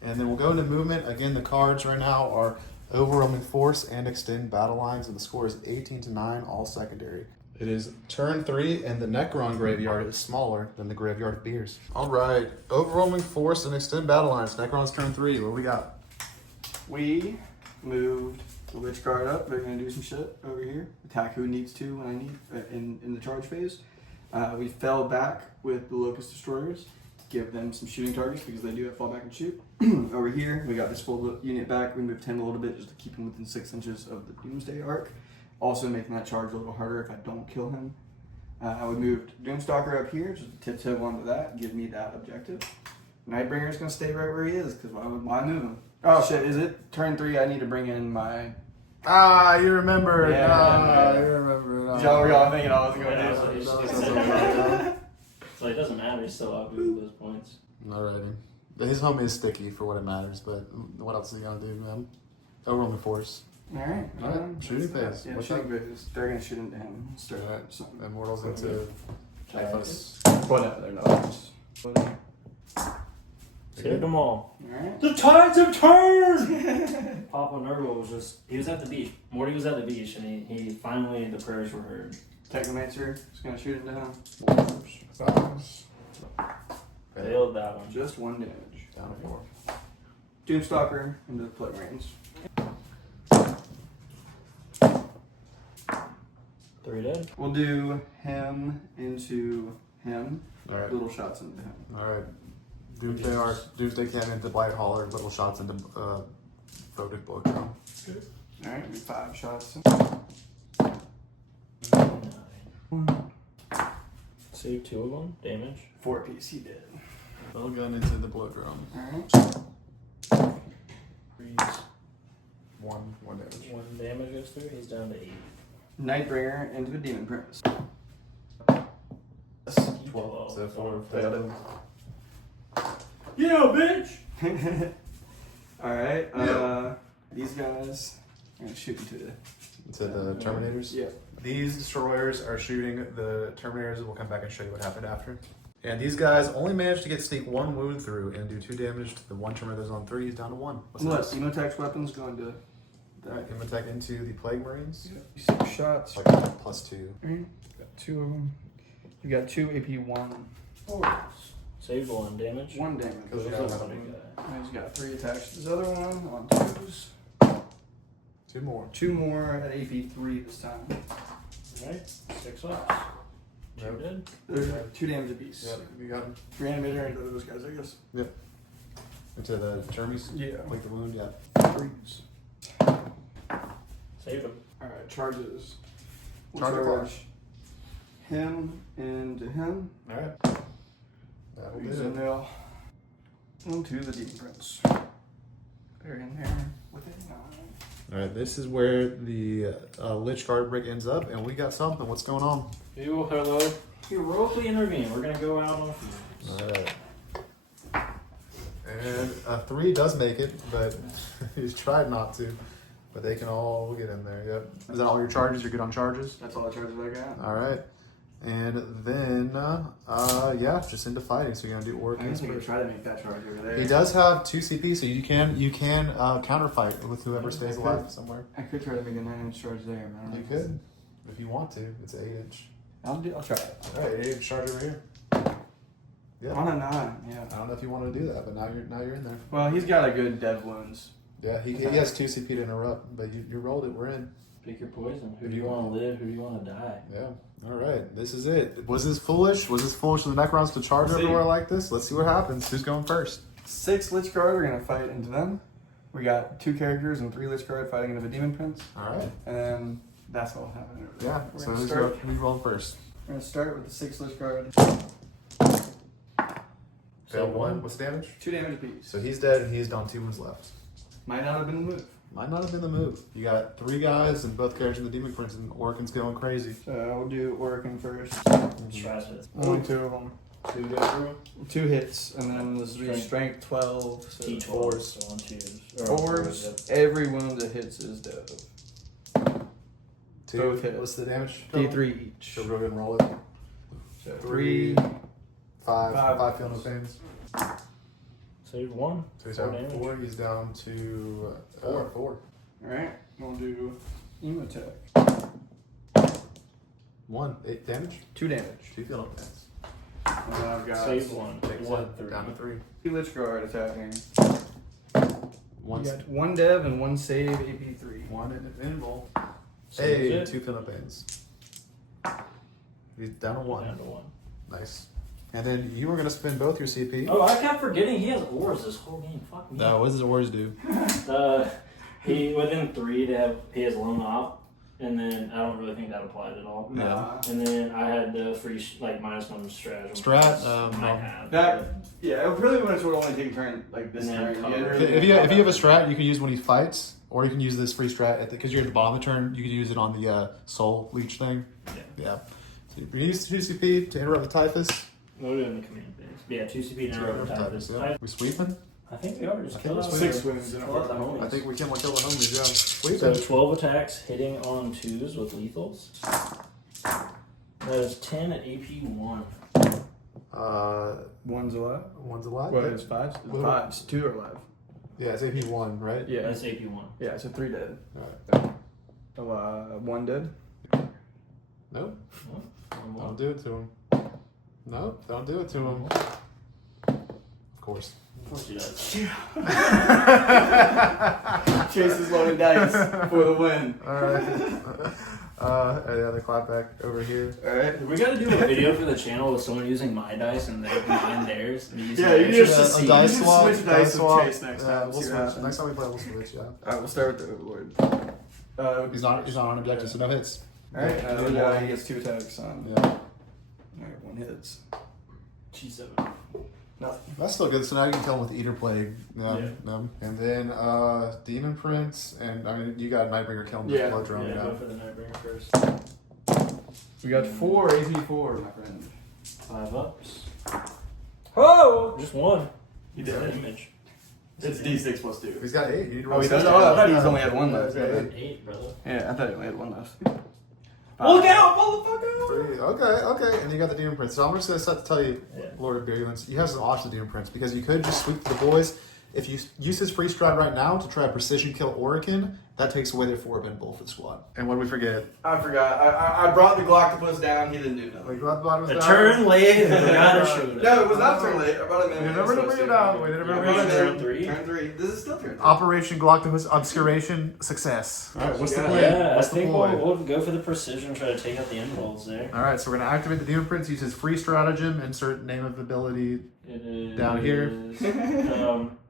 And then we'll go into movement. Again, the cards right now are Overwhelming Force and Extend Battle Lines, and the score is 18 to 9, all secondary. It is turn 3, and the Necron graveyard is smaller than the graveyard of beers. All right, Overwhelming Force and Extend Battle Lines. Necron's turn 3. What do we got? We moved the Witch card up. They're going to do some shit over here. Attack who needs to when I need in the charge phase. We fell back with the Locust Destroyers. Give them some shooting targets because they do have fall back and shoot. Over here, we got this full unit back. We moved him a little bit just to keep him within 6 inches of the Doomsday arc. Also making that charge a little harder if I don't kill him. We moved Doomstalker up here, just to tip onto that, give me that objective. Nightbringer's going to stay right where he is because why move him? Oh shit, is it turn 3? I need to bring in my... Ah, you remember. Yeah, you remember. Y'all were all thinking I was going Yeah, to do so something. So it doesn't matter, he's still up with those points. Alrighty. His homie is sticky for what it matters, but what else is he going to do, man? Overwhelming Force. Alright. Alright, shooting phase. Yeah, What's shooting phase. They're going to shoot into him. Start Alright, something. Immortals into Typhus. But they're not. Hit them all. Alright. The tides have turned! Papa Nurgle was he was at the beach. Morty was at the beach, and he finally, the prayers were heard. Technomancer is going to shoot into him. Failed that one. Just 1 damage. Down to 4. Doomstalker into the Plagueburst. 3 dead. We'll do him into him. Alright. Little shots into him. Alright. Doomsday Cannon into blight-hauler, little shots into Foetid Book. Alright, we 5 shots. 9. Save 2 of them. Damage. 4 apiece, he did. Little gun into the blow drum. Alright. Freeze. 1 damage. 1 damage goes through. He's down to 8. Nightbringer into the Demon Prince. 12. So 4 Failed failed. Yeah, bitch! Alright, these guys are gonna shoot into the Terminators? Yeah. These destroyers are shooting the Terminators. We'll come back and show you what happened after. And these guys only managed to sneak 1 wound through and do 2 damage to the 1 Terminator's on 3. He's down to 1. What's Look, this? Emotex weapons going to Alright, attack into the Plague Marines. 6 shots. Like +2. Got 2 of them. You got 2 AP1. Save 1 damage. 1 damage. Because There's we a got funny another guy. He's got 3 attacks to this other one on 2s. 2 more. 2 more at AP3 this time. Alright, 6 left. 2 Yep. dead. They're 2 damage apiece. Yep, we got him. Reanimator into those guys, I guess. Yep. Into the Termies? Yeah. Like the wound, yeah. 3s. Save him. Alright, charges. We'll Charge him into him. Alright. That'll do Use a it. nail into the Demon Prince. They're in there with a 9. Alright, this is where the Lich Guard brick ends up, and we got something. What's going on? You, hello. Heroically intervene. We're gonna go out on fumes. Alright. And a 3 does make it, but he's tried not to. But they can all get in there, yep. Is that all your charges? You're good on charges? That's all the charges I got. Alright. And then, yeah, just into fighting. So you're going to do Orc I'm and gonna Spirit. try to make that charge over there. He does have 2 CP, so you can counter fight with whoever stays alive somewhere. I could try to make a 9-inch charge there, man. I don't You know. could, if you want to. It's 8-inch. I'll try it. Alright, 8-inch charge over here. Yeah. On a 9, yeah. I don't know if you want to do that, but now you're in there. Well, he's got a good dead wounds. Yeah, he has 2 CP to interrupt, but you rolled it. We're in. Pick your poison. Who do you want to live? Who do you want to die? Yeah. All right. This is it. Was this foolish? Was this foolish of the Necrons to charge everywhere like this? Let's see what happens. Who's going first? 6 Lich Guard are gonna fight into them. We got 2 characters and 3 Lich Guard fighting into the Demon Prince. All right. And then that's all happening over there. Yeah. We're So gonna who's rolling first? We're gonna start with the 6 Lich Guard. Failed 1. What's the damage? 2 damage apiece. So he's dead and he's down 2 wounds left. Might not have been the move. Might not have been the move. You got 3 guys and both characters in the Demon Prince, and Orkin's going crazy. So we'll do Orkin first. Try this. Only 2 of them. 2 go through. 2 hits, and then this will be strength 12. So Each 4s. So on 2s. 4s. Every wound that hits is dead. 2. Both hit. What's the damage? D3 each. So go ahead and roll it. So 3, 3. 5 feel no pains. Save 1. So he's 4 down damage. 4. He's down to 4. Alright, we'll do Emotech. 1. 8 damage. 2 damage. 2 feel no pains. And then I've got Save 1. Takes 1 it 3. down to 3. 2 Lich Guard attacking. 1. You got 1 dev and 1 save AP3. 1 in invul. Save Hey, it. 2 feel no pains. He's down to 1. Down to 1. Nice. And then you were going to spend both your CP. Oh, I kept forgetting he has ores this whole game. Fuck me. No, what does the ores do? He within 3 to have he has lone op, and then I don't really think that applied at all. Nah. And then I had the free like -1 strat. Strat, might no. have. That, yeah, it really when it's only take a turn like this And then turn. cover. Yeah, If you have a strat, you can use when he fights, or you can use this free strat because you're at the bottom of the turn. You can use it on the soul leech thing. Yeah. So you use 2 CP to interrupt the Typhus. We'll do it in the command phase. Yeah, 2 CP To now. interrupt the Typhus. Yeah. We sweeping? I think we are just I think killed it's out 6 wounds in a Kill out the row. homies. I think we can kill the homies. Yeah. So Sweeping. 12 attacks hitting on 2s with lethals. That is 10 at AP1. One's alive. One's alive. What is five? Fives. 2 are alive. Yeah, it's AP1, right? Yeah. That's AP1. Yeah, so 3 dead. Alright. 1 dead. Nope. One Don't do it to him. Nope, don't do it to him. Of course. Of course he does. Chase is loading dice for the win. Alright. Yeah, the clap back over here. Alright. We gotta do a video for the channel with someone using my dice and then mine theirs. And using Yeah, you theirs just to see. see. dice You swap. switch dice with swap. Chase next Yeah, time. we'll See what switch. happens. Next time we play, we'll switch. Yeah. Alright, we'll start with the Overlord. He's not on objective, so no hits. Alright, Yeah. he gets 2 attacks on. Yeah. Alright, 1 hits. G7. Nothing. That's still good. So now you can kill him with Eater Plague. Yeah. And then Demon Prince, and I mean you got Nightbringer killing with Yeah. Blood Drone. Yeah, go for the Nightbringer first. We got 4 AP4, my friend. 5 ups. Oh! Just 1. He It's did. damage. It's D6 plus 2. He's got 8. You need to roll Oh, he does? 6. Oh, I thought he's only had 1 left. Yeah. 8, brother. Yeah, I thought he only had 1 left. Look out, motherfucker! 3. Okay. And you got the Demon Prince. So I'm just going to tell you, Yeah. Lord of Virulence, you have some options with Demon Prince because you could just sweep the boys. If you use his free stride right now to try to precision kill Orican, that takes away their 4 bin bull for the squad. And what did we forget? I forgot. I brought the Gloctopus down. He didn't do nothing. Like, brought the bottom A down. turn late and we gotta shoot it. No, it was not turn late. I brought him in. We never bring it down. We never bring it down. Turn 3. Turn 3. This is still turn 3. Operation Gloctopus Obscuration success. All right, what's the Yeah. plan? Yeah, I What's the think ploy? we'll go for the precision, try to take out the end rolls there. All right, so we're gonna activate the Demon Prince. Use his free stratagem. Insert name of ability. It is Down here.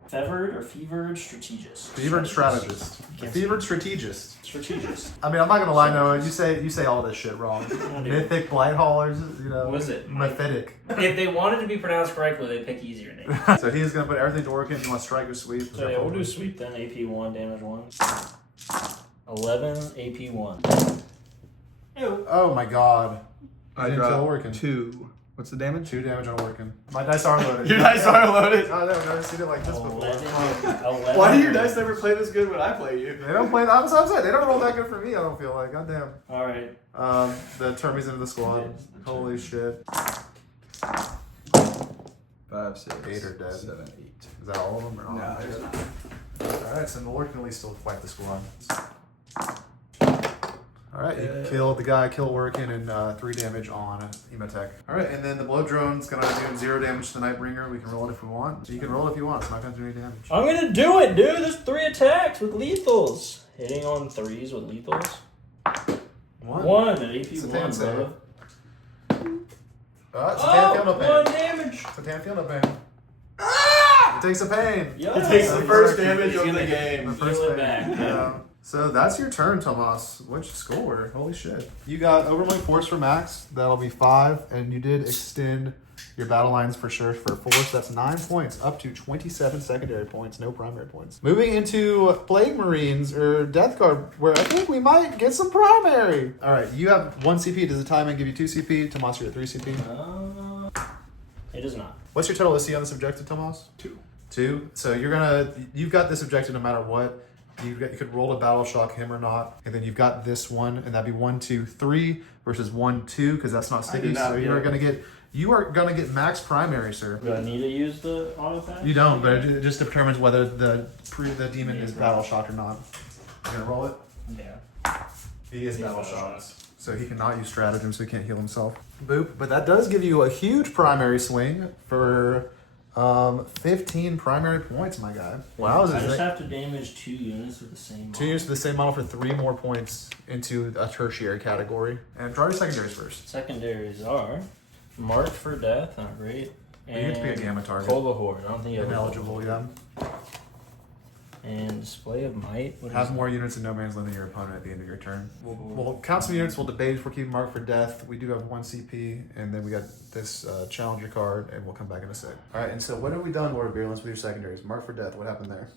Fevered or Fevered Strategist. Fevered strategist. The Can't fevered strategist. Strategist. I mean, I'm not gonna lie, Noah. You say all this shit wrong. dude. Mythic blight-haulers. You know. What was it? Mythic. If they wanted to be pronounced correctly, they pick easier names. So he is gonna put everything to work in. You want strike or sweep? So yeah, we'll do sweep then. AP1, damage 1. 11, AP1. Ew. Oh my god. I Didn't kill dropped Orkin. 2. What's the damage? 2 damage on Orkin. My dice are loaded. Your dice are loaded. Oh, I've never seen it like this before. 11. Why do your dice never play this good when I play you? They don't play. That's what I'm saying. They don't roll that good for me. I don't feel like. Goddamn. Alright. The Termies into the squad. Holy shit. 5, 6, 8 are dead. 7, 8. Is that all of them or not? No, there's not. Alright, so the Lord can at least still wipe the squad. Alright, you killed the guy, kill Workin, and 3 damage on Emotech. Alright, and then the blow drone's gonna do 0 damage to the Nightbringer. We can roll it if we want. So you can roll it if you want. It's not gonna do any damage. I'm gonna do it, dude. There's 3 attacks with lethals. Hitting on 3s with lethals. 1 at It's a AP1, tan save. brother. It's a tan field no 1 pain. damage. It's a tan field no pain. It takes a pain. Yo. He takes the first He's damage of gonna the The game. first Heal it pain. back. Yeah. So that's your turn, Tomas. What'd you score? Holy shit. You got Overwhelming Force for max. That'll be 5. And you did extend your battle lines for sure for 4. So that's 9 points. Up to 27 secondary points. No primary points. Moving into Plague Marines or Death Guard, where I think we might get some primary. All right. You have 1 CP. Does the timing give you 2 CP? Tomas, you're at 3 CP. It does not. What's your total SC on this objective, Tomas? 2. So you've got this objective no matter what. You could roll a battle shock him or not, and then you've got this one, and that'd be 1, 2, 3 versus 1, 2 because that's not sticky. So you are gonna get max primary, sir. Do I need to use the auto pack? You don't, but it just determines whether the demon is battle shocked or not. You gonna roll it? Yeah. He is He's battle battle shocked. So he cannot use stratagem, so he can't heal himself. Boop. But that does give you a huge primary swing for 15 primary points, my guy. Wow. I just have to damage 2 units with the same model. 2 units of the same model for 3 more points into a tertiary category. And draw your secondaries first. Secondaries are Marked for Death, not great. You get to be a gamma target. Cobra Horde, I don't think you have Ineligible, yeah. And Display of Might. What Have is more units in no man's land than your opponent at the end of your turn. We'll count some units. We'll debate if we're keeping Mark for Death. We do have 1 CP, and then we got this Challenger card, and we'll come back in a sec. All right, and so what have we done, Lord of Virulence, with your secondaries? Mark for Death, what happened there?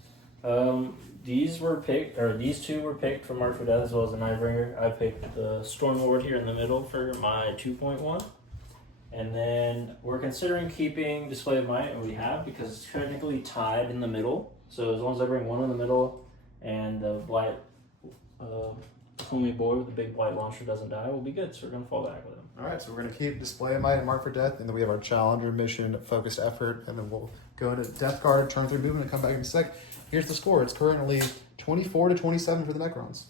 These were picked, or these 2 were picked for Mark for Death as well as the Nightbringer. I picked the Storm Lord here in the middle for my 2.1. And then we're considering keeping Display of Might, and we have because it's technically tied in the middle. So as long as I bring 1 in the middle and the homie boy with the big blight launcher doesn't die, we'll be good. So we're gonna fall back with him. All right, so we're going to keep Display of Might and Mark for Death, and then we have our Challenger mission focused effort, and then we'll go into Death Guard, turn 3 movement, and come back in a sec. Here's the score. It's currently 24 to 27 for the Necrons.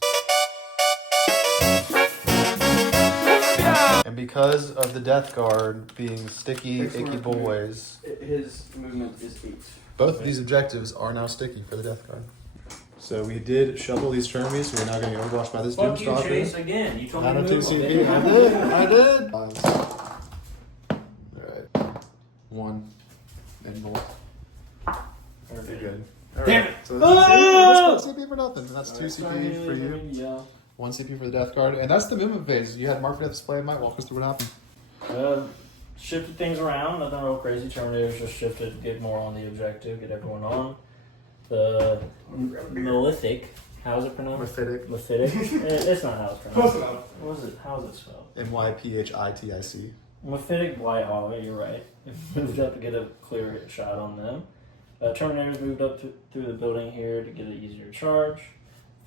And because of the Death Guard being sticky, icky boys, His movement is 8. both of these objectives are now sticky for the Death Guard. So we did shovel these Termies, so we're now going to get overwatched by this Fuck you, Doomstalker. Chase, again. You told me I to don't move see them. I did. Alright. 1. And more. Very good. All Damn right. it. So Ah! that's 1 CP for nothing. And that's 2 CP for you. 1 CP for the Death Guard. And that's the movement phase. You had Mark for Death Display. Might walk us through what happened. Shifted things around. Nothing real crazy. Terminators just shifted to get more on the objective, get everyone on. The Mythic. How's it pronounced? Mythic. It's not how it's pronounced. What is it? How's it spelled? MYPHITIC. Mythic blight-hauler, you're right. It moved up to get a clear shot on them. Terminators moved up through the building here to get an easier charge.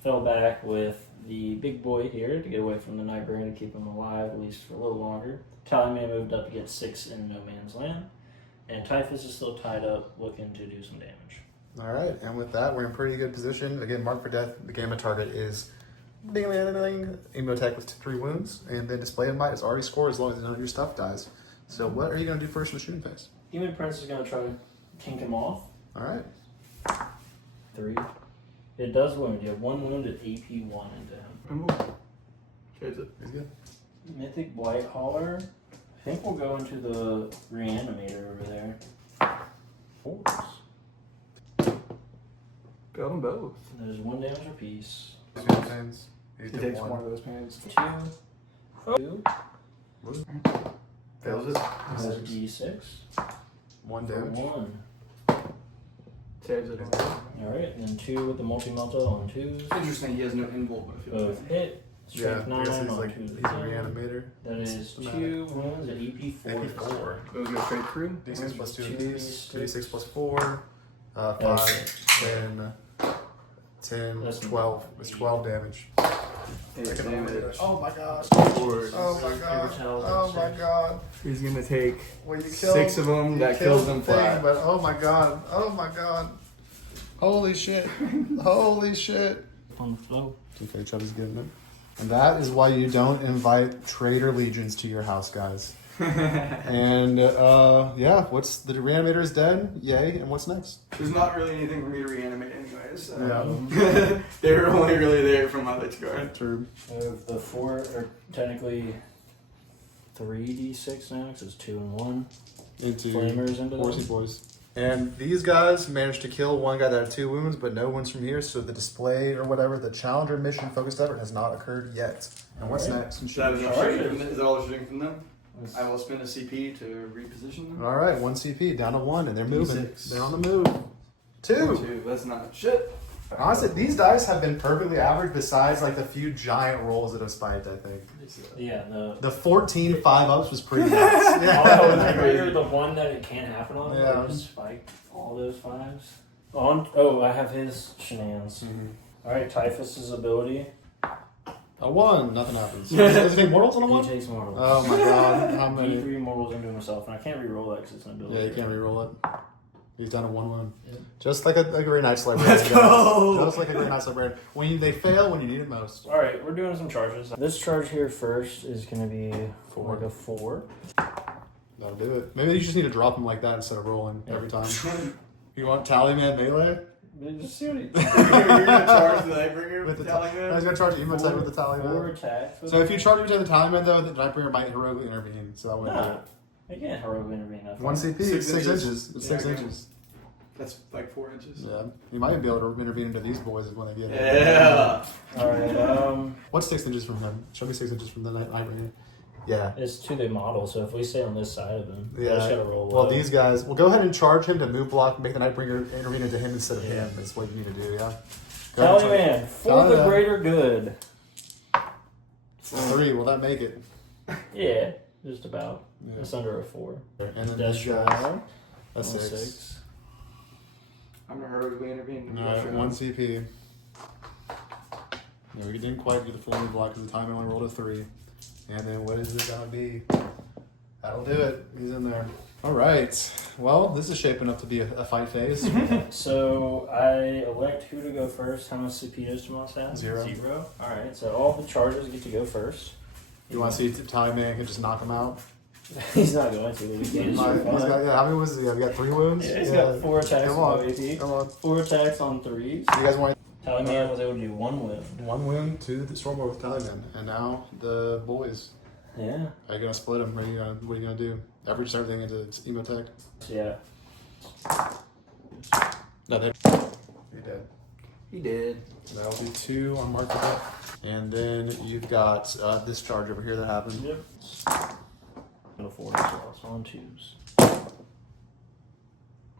Fell back with the big boy here to get away from the Nightbringer to keep him alive, at least for a little longer. Tallyman moved up to get 6 in no man's land. And Typhus is still tied up, looking to do some damage. All right. And with that, we're in pretty good position. Again, Mark for Death. The gamma target is Emo attack with 3 wounds. And then Display of Might is already scored as long as none of your stuff dies. So what are you going to do first in the shooting phase? Demon Prince is going to try to kink him off. All right. 3. It does wound. You have 1 wounded AP 1 into him. Trades it. He's good. Mythic blight-hauler. I think we'll go into the reanimator over there. 4s. Got them both. There's 1 damage apiece. He takes one of those pans. 2. Fails it. That's a D6. 1 For damage. 1. Saves it. Alright, and then 2 with the multi-melta on 2s. Interesting, he has no invul, but I feel Both hit. Strength 9 I guess on he's like 2 he's to a 10. reanimator. That is 2 wounds at EP 4. AP4. Those go straight through. D6 plus 2 2 apiece. D6. 2d6 plus 4. 5, 10, That's 12. It's 12 damage. 8 damage. Oh my god. Forward. Oh my god. Oh my god. He's gonna take Well, you 6 of them. That kills them flat. But oh my god. Oh my god. Holy shit. Holy shit. On the flow. It's okay, Chubb is getting it. And that is why you don't invite Traitor Legions to your house, guys. And yeah, what's the reanimator is dead? Yay! And what's next? There's not really anything for me to reanimate anyways. So. Yeah. They were only really there for my Lich Guard. True. The 4 are technically 3d6 now, because it's 2 and 1. Into Flamers into Horsey them. Boys. And these guys managed to kill 1 guy that had 2 wounds, but no wounds from here. So the display or whatever, the Challenger mission focused effort has not occurred yet. And what's Alright. next? Is that enough shooting from them? Is that all the shooting from them? I will spend a CP to reposition them. All right, 1 CP down to 1, and they're moving. D6. They're on the move. 2. 2. That's not shit. Honestly, these dice have been perfectly average besides like the few giant rolls that have spiked, I think. Yeah, The 14 5-ups was pretty nuts. Oh, Yeah. the one that it can't happen on, Yeah. where it just spiked all those 5s. I have his shenanigans. Alright, Typhus's ability. A 1, nothing happens. Does it take mortals on a 1? He takes mortals. Oh my god, how many? D3 mortals into himself, and I can't re-roll that because it's an ability. Yeah, you can't reroll it. He's down to 1 wound. Yeah. Just like a Grey Knight's Librarian. Let's go! Just like a Grey Knight's Librarian. They fail when you need it most. Alright, we're doing some charges. This charge here first is going to be 4. like a 4. That'll do it. Maybe you just need to drop him like that instead of rolling every time. You want Tallyman melee? Just see what he You're gonna charge the Nightbringer With with the the I was Tallyman? going to charge Emo type with the 4 Tallyman. attacks. So if you charge him to the Tallyman though, the Nightbringer might heroically intervene. So that wouldn't do Nah, it. I can't heroically intervene that 1 far. CP, 6 6 inches. inches. It's Yeah, 6 I know. inches. That's like 4 inches. Yeah. You might be able to intervene into these boys when they get it. Yeah. Alright, What's 6 inches from him? Show me 6 inches from the Nightbringer. Yeah. it's to the model, so if we stay on this side of him, we Yeah. just gotta roll Well, low. these guys, we'll go ahead and charge him to move block, make the Nightbringer intervene into him instead of him. That's what you need to do, yeah? Go ahead and charge. Tallyman, for the Tallyman. greater good. 3, will that make it? Yeah, just about. Yeah. It's under a 4. And then Death these guys, Strider, a on 6. I'm gonna heroically intervene. Alright, 1 CP. Yeah, we didn't quite do the full move block because the time only rolled a 3. And then what is it gonna be? That'll do it. He's in there. All right. Well, this is shaping up to be a fight phase. So I elect who to go first. How much CP does Tomas have? 0. 0. All right. So all the chargers get to go first. You want to see if Tally Man can just knock him out? He's not going to. He can't. How many wounds does he have? He got 3 wounds? Yeah, he's got 4 attacks Come on on. AP. Come on. 4 attacks on 3s. You guys want Tallyman was able to do 1 wound. 1 wound to the Stormboard with Tally Man. And now the boys. Yeah. Are you going to split them? What are you going to do? Average everything into Emotech? Yeah. No, they... He did. He did. That'll be 2 on Mark for Death. And then you've got this charge over here that happened. Yep. And a 4 as well, so on 2s.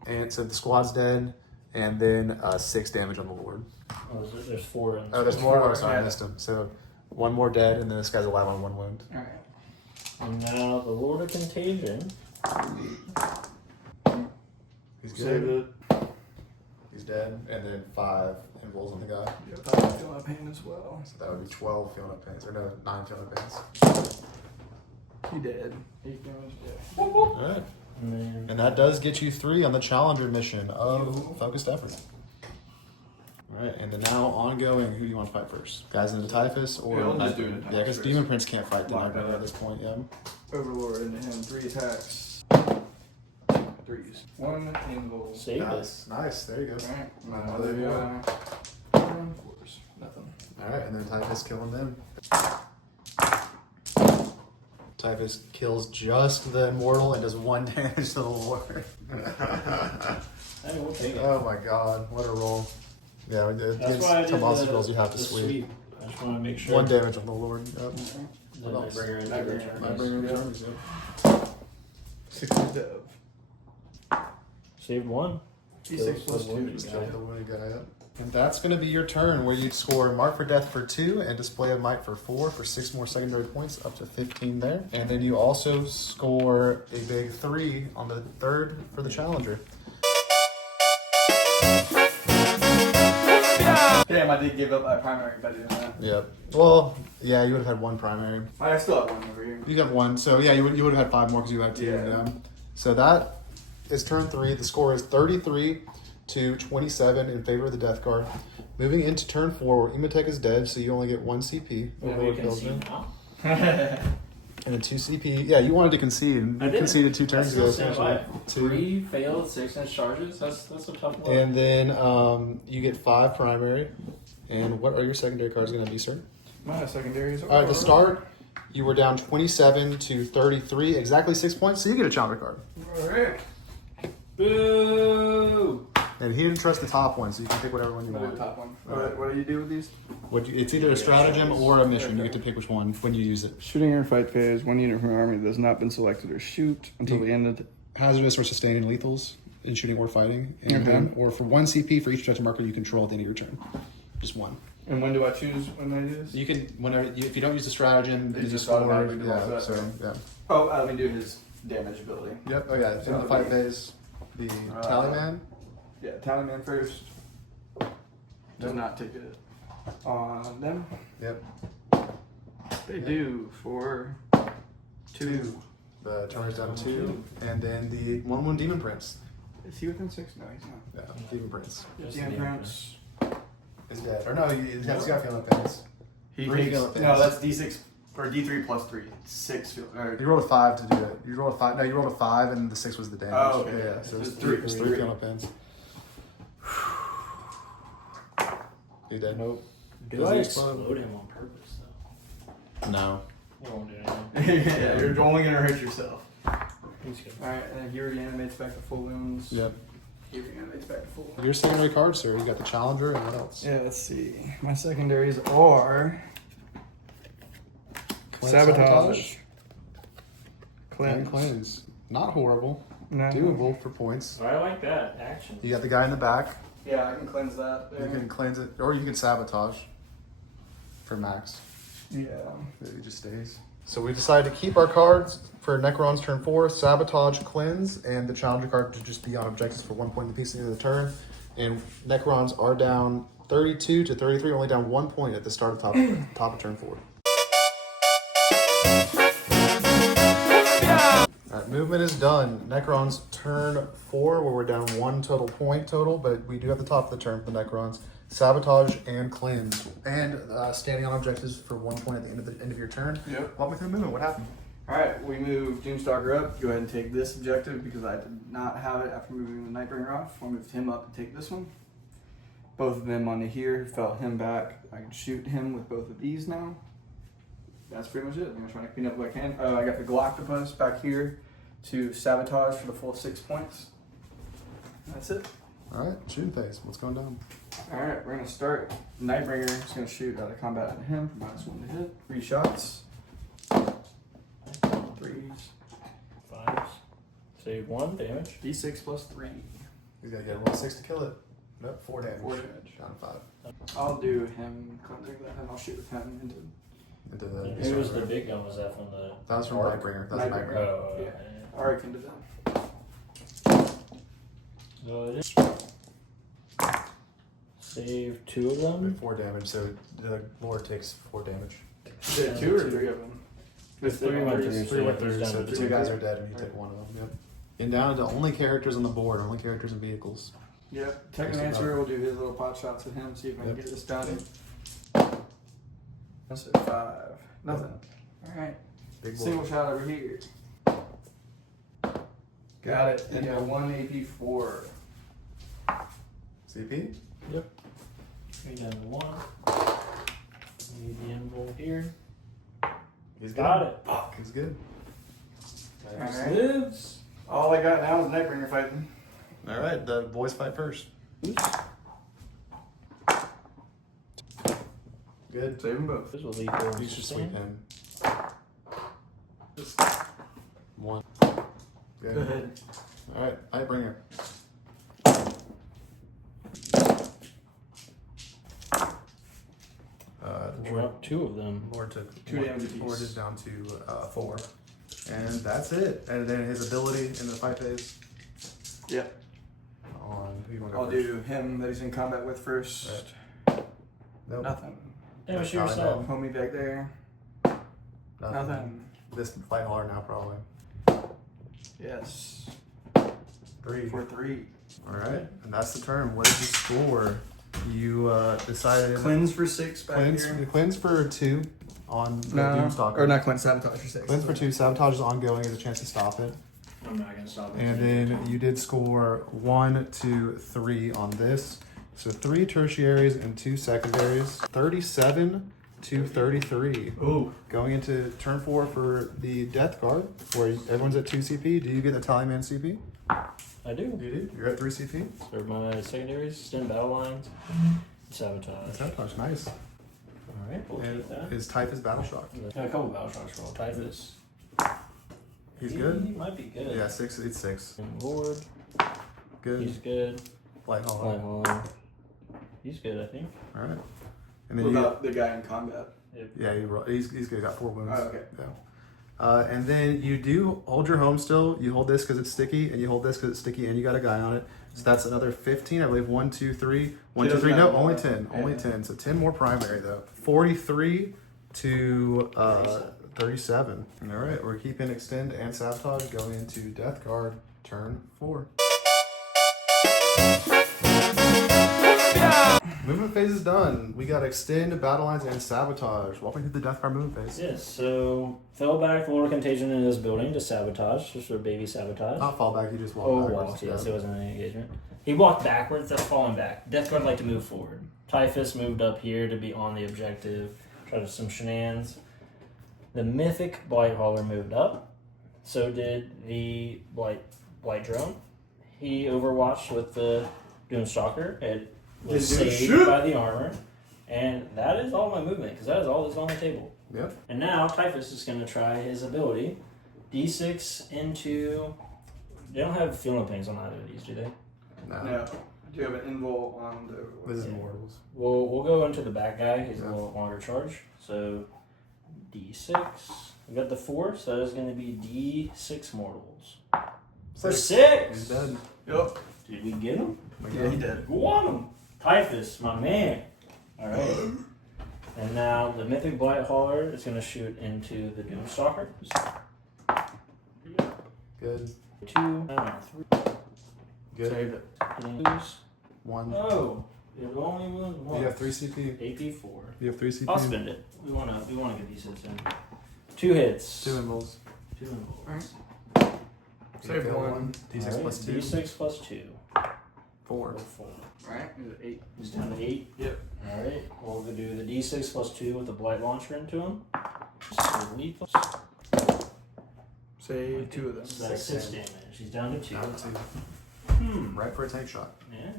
And so the squad's dead. And then 6 damage on the Lord. Oh, there's 4 in Oh, there's more? Oh, Four, sorry, yeah. I missed him. So 1 more dead, and then this guy's alive on 1 wound. All right. And now the Lord of Contagion. He's good. Save it. He's dead. And then 5 involves on the guy. Yep, I'm feeling my pain as well. So that would be 12 feeling up pains. Or no, 9 feeling up pains. He did. 8 damage. Yeah. Alright. And then And that does get you 3 on the Challenger mission of Focused Effort. Alright, and then now ongoing, who do you want to fight first? Guys in the Typhus or... Yeah, we'll just do it in Yeah, because Typhus Demon first. Prince can't fight the Lock Nightmare that at this point, yeah. Overlord into him. 3 attacks. 3s. 1 invul. save it. Nice. There you go. Alright. Another Another of course. Nothing. Alright, and then Typhus killing them. Typhus kills just the Immortal and does 1 damage to the Lord. Hey, we'll take it. Oh my god, what a roll. Yeah, That's against why I did Tomas the, rolls you have to the sweep. I just want to make sure. 1 damage on the Lord. Yep. Then I bring her into Nightmare. the Nightmare charges. Armies, yep. 6 dev. Saved 1. D6 plus 2. wounded Just guy. kill the wounded guy up. And that's going to be your turn, where you score Mark for Death for 2 and Display of Might for 4 for 6 more secondary points, up to 15 there. And then you also score a big 3 on the 3rd for the Challenger. Damn, I did give up my primary by doing that. Yep. Well, yeah, you would have had 1 primary. I still have 1 over here. You have 1, so yeah, you would have had 5 more because you had 2. Yeah. So that is turn 3. The score is 33 to 27 in favor of the Death Guard. Moving into turn 4, where Emotech is dead, so you only get 1 CP. Yeah, Over we what can kills see him. now. And a 2 CP. Yeah, you wanted to concede. You I did. conceded 2 turns ago. That's still essentially. stand by. 2. 3 failed 6-inch charges. That's a tough one. And then you get 5 primary. And what are your secondary cards going to be, sir? My secondaries are... All right, to start, you were down 27 to 33, exactly 6 points, so you get a Challenger card. Alright. Boo! And he didn't trust the top one, so you can pick whatever one you I'll do want. the top one. What do you do with these? It's either a stratagem or a mission. You get to pick which one when you use it. Shooting your fight phase, 1 unit from your army that has not been selected or shoot until the end of the... Hazardous or sustaining lethals in shooting or fighting. And Okay. then, or for 1 CP for each objective marker you control at the end of your turn. Just 1. And when do I choose when I do this? You can, whenever, if you don't use the stratagem, It you just score. automatically does Yeah, that, so, okay. yeah. Oh, let me do his damage ability. Yep, oh yeah, in the fight phase, the Tallyman. Yeah, Tallyman first. Does not take it on them. Yep. They do for 2. The turn is down 2. And then the 1/1 Demon Prince. Is he within 6? No, he's not. Yeah, Demon Prince. Just Demon the Prince. Is dead. Or no, he's got feeling pains. He 3 takes, feeling pains. no, that's D6 or D3 plus 3. 6 feel. You rolled a 5 to do it. You rolled a 5. No, you rolled a 5, and the 6 was the damage. Oh, okay. Yeah, so So it's it's 3. three. It's 3 feeling pains. You dead? Nope. Do Does I he explode him on purpose, though? No. He won't do anything. Yeah, you're only gonna hurt yourself. He's good. Alright, and then he reanimates back to full wounds. Yep. He reanimates back to full wounds. Your secondary cards, sir. You got the Challenger, and what else? Yeah, let's see. My secondaries are Cleanse, Sabotage. And Cleanse. Not horrible. No. Doable for points. I like that. Action. You got the guy in the back. Yeah, I can cleanse that. You can cleanse it, or you can sabotage for max. Yeah. It just stays. So we decided to keep our cards for Necrons turn 4, Sabotage, Cleanse, and the Challenger card to just be on objectives for 1 point in the piece at the end of the turn. And Necrons are down 32 to 33, only down 1 point at the start of top of turn 4. Alright, movement is done. Necrons turn 4, where we're down 1 total point total, but we do have the top of the turn for the Necrons. Sabotage and cleanse. And standing on objectives for 1 point at the end of your turn. Yep. Walk me through the movement. What happened? Alright, we moved Doomstalker up. Go ahead and take this objective because I did not have it after moving the Nightbringer off. I moved him up and take this one. Both of them onto here, fell him back. I can shoot him with both of these now. That's pretty much it. I'm gonna try to clean up what I can. I got the Galactopus back here to sabotage for the full 6 points. That's it. Alright, shooting phase. What's going down? Alright, we're gonna start. Nightbringer is gonna shoot out of combat at him for -1 to hit. 3 shots. 3s. 5s. Save 1 damage. D6 plus 3. He's got to get a roll 6 to kill it. Nope, 4 damage. 4 damage. Down to 5. I'll do him cleansing that and I'll shoot with him into. Into the. Who was the big gun? Was that from the? That was from Arc. Nightbringer. That was Nightbringer. Nightbringer. Oh, Yeah. okay. Arc into them. So it is. Save 2 of them. 4 damage, so the Lord takes 4 damage. Is it 2 or 3 of them? There's 3 went through. 3 So went he's through, down so to the 2 2 guys are dead and you take 1 of them. Yep. And down to only characters on the board, only characters and vehicles. Yep. Technomancer will do his little pot shots at him, see if I can Yep. get this done. That's a 5. Nothing. Alright. Big boy. Single shot over here. Got it. And got 1 AP4. CP? Yep. 3 down to 1. Need the invul here. He's Got good. it. Fuck. He's good. Nice. Alright. Lives. All I got now is Nightbringer fighting. Alright, the boys fight first. Good. Save them both. This will lead to You should sweep him. 1. Good. Go ahead. Alright, Nightbringer. Drop 2 of them. Lord took 2 damage apiece. Lord is down to 4. And that's it. And then his ability in the fight phase. Yep. On who you want to I'll go do him that he's in combat with first. Right. Nope. Nothing. Damage to Not yourself. Homie back there. Nothing. This fight hard now probably. Yes. 3. For 3. Alright. And that's the turn. What is the score? You decided Cleanse for 6 back here. cleanse for 2 on the No. Doomstalker. Or not cleanse, sabotage for 6. Cleanse for 2. Sabotage is ongoing. There's a chance to stop it. I'm not going to stop it. And then you did score 1, 2, 3 on this. So 3 tertiaries and 2 secondaries. 37 to 33. Ooh. Going into turn 4 for the Death Guard, where everyone's at 2 CP. Do you get the Tallyman CP? I do. You do. You're at 3 CP. So my secondaries, extend battle lines, sabotage. Sabotage, nice. Alright, we'll And keep that. his type is Battle Shock. Got a couple battle shocks roll. Typhus. He's He good. might be good. Yeah, 6. It's 6. And Lord. Good. He's good. Blight-hauler. Blight-hauler. He's good, I think. All right. And then What you, about the guy in combat? yeah, he's good. He's got 4 wounds. Oh, okay. Yeah. And then you do hold your home still. You hold this because it's sticky, and you hold this because it's sticky, and you got a guy on it. So that's another 15, I believe. 1, 2, 3. 1, 2, 3. No, doesn't only have 10. more. Only Yeah. 10. So 10 more primary though. 43 to 37. All right, we're keeping extend and sabotage going into Death Guard turn 4. Movement phase is done. We got extend, battle lines, and sabotage. Walk me through the Death Guard movement phase. Yes, so fell back the Lord Contagion in his building to sabotage, just for baby sabotage. Not fall back, you just walk Oh, backwards. walked, yes, it wasn't an engagement. He walked backwards, that's falling back. Death Guard like to move forward. Typhus moved up here to be on the objective, try to some shenanigans. The Mythic blight-hauler moved up, so did the blight drone. He overwatched with the Doomstalker. It was Did you saved shoot? by the armor. And that is all my movement, because that is all that's on the table. Yep. And now Typhus is going to try his ability. D6 into... They don't have feeling pings on either of these, do they? No. No. Do you have an invul on the... This is Yeah. mortals. We'll go into the back guy. He's Yeah. a little longer charge. So D6. We got the 4, so that is going to be D6 mortals. For 6! He's dead. Yep. Did we get him? Yeah, he did. Who won him? Typhus, my man. Alright. And now the Mythic blight-hauler is going to shoot into the Doomstalker. Good. 2, and 3. Good. Saved it. Lose. 1. Oh, it only was 1. You have 3 CP. AP4. You have 3 CP. I'll spend it. We wanna get these hits in. 2 hits. 2 invulns. 2 invulns. Save one. D6 Alright, plus 2. D6 plus 2. 4. 4. Alright, is it 8? He's down to 8. Yep. Alright, we'll do the D6 plus 2 with the blight launcher into him. So lethal. Save 2 of them. So that's 6 damage. He's down to 2. Down to 2. Right for a tank shot. Yeah.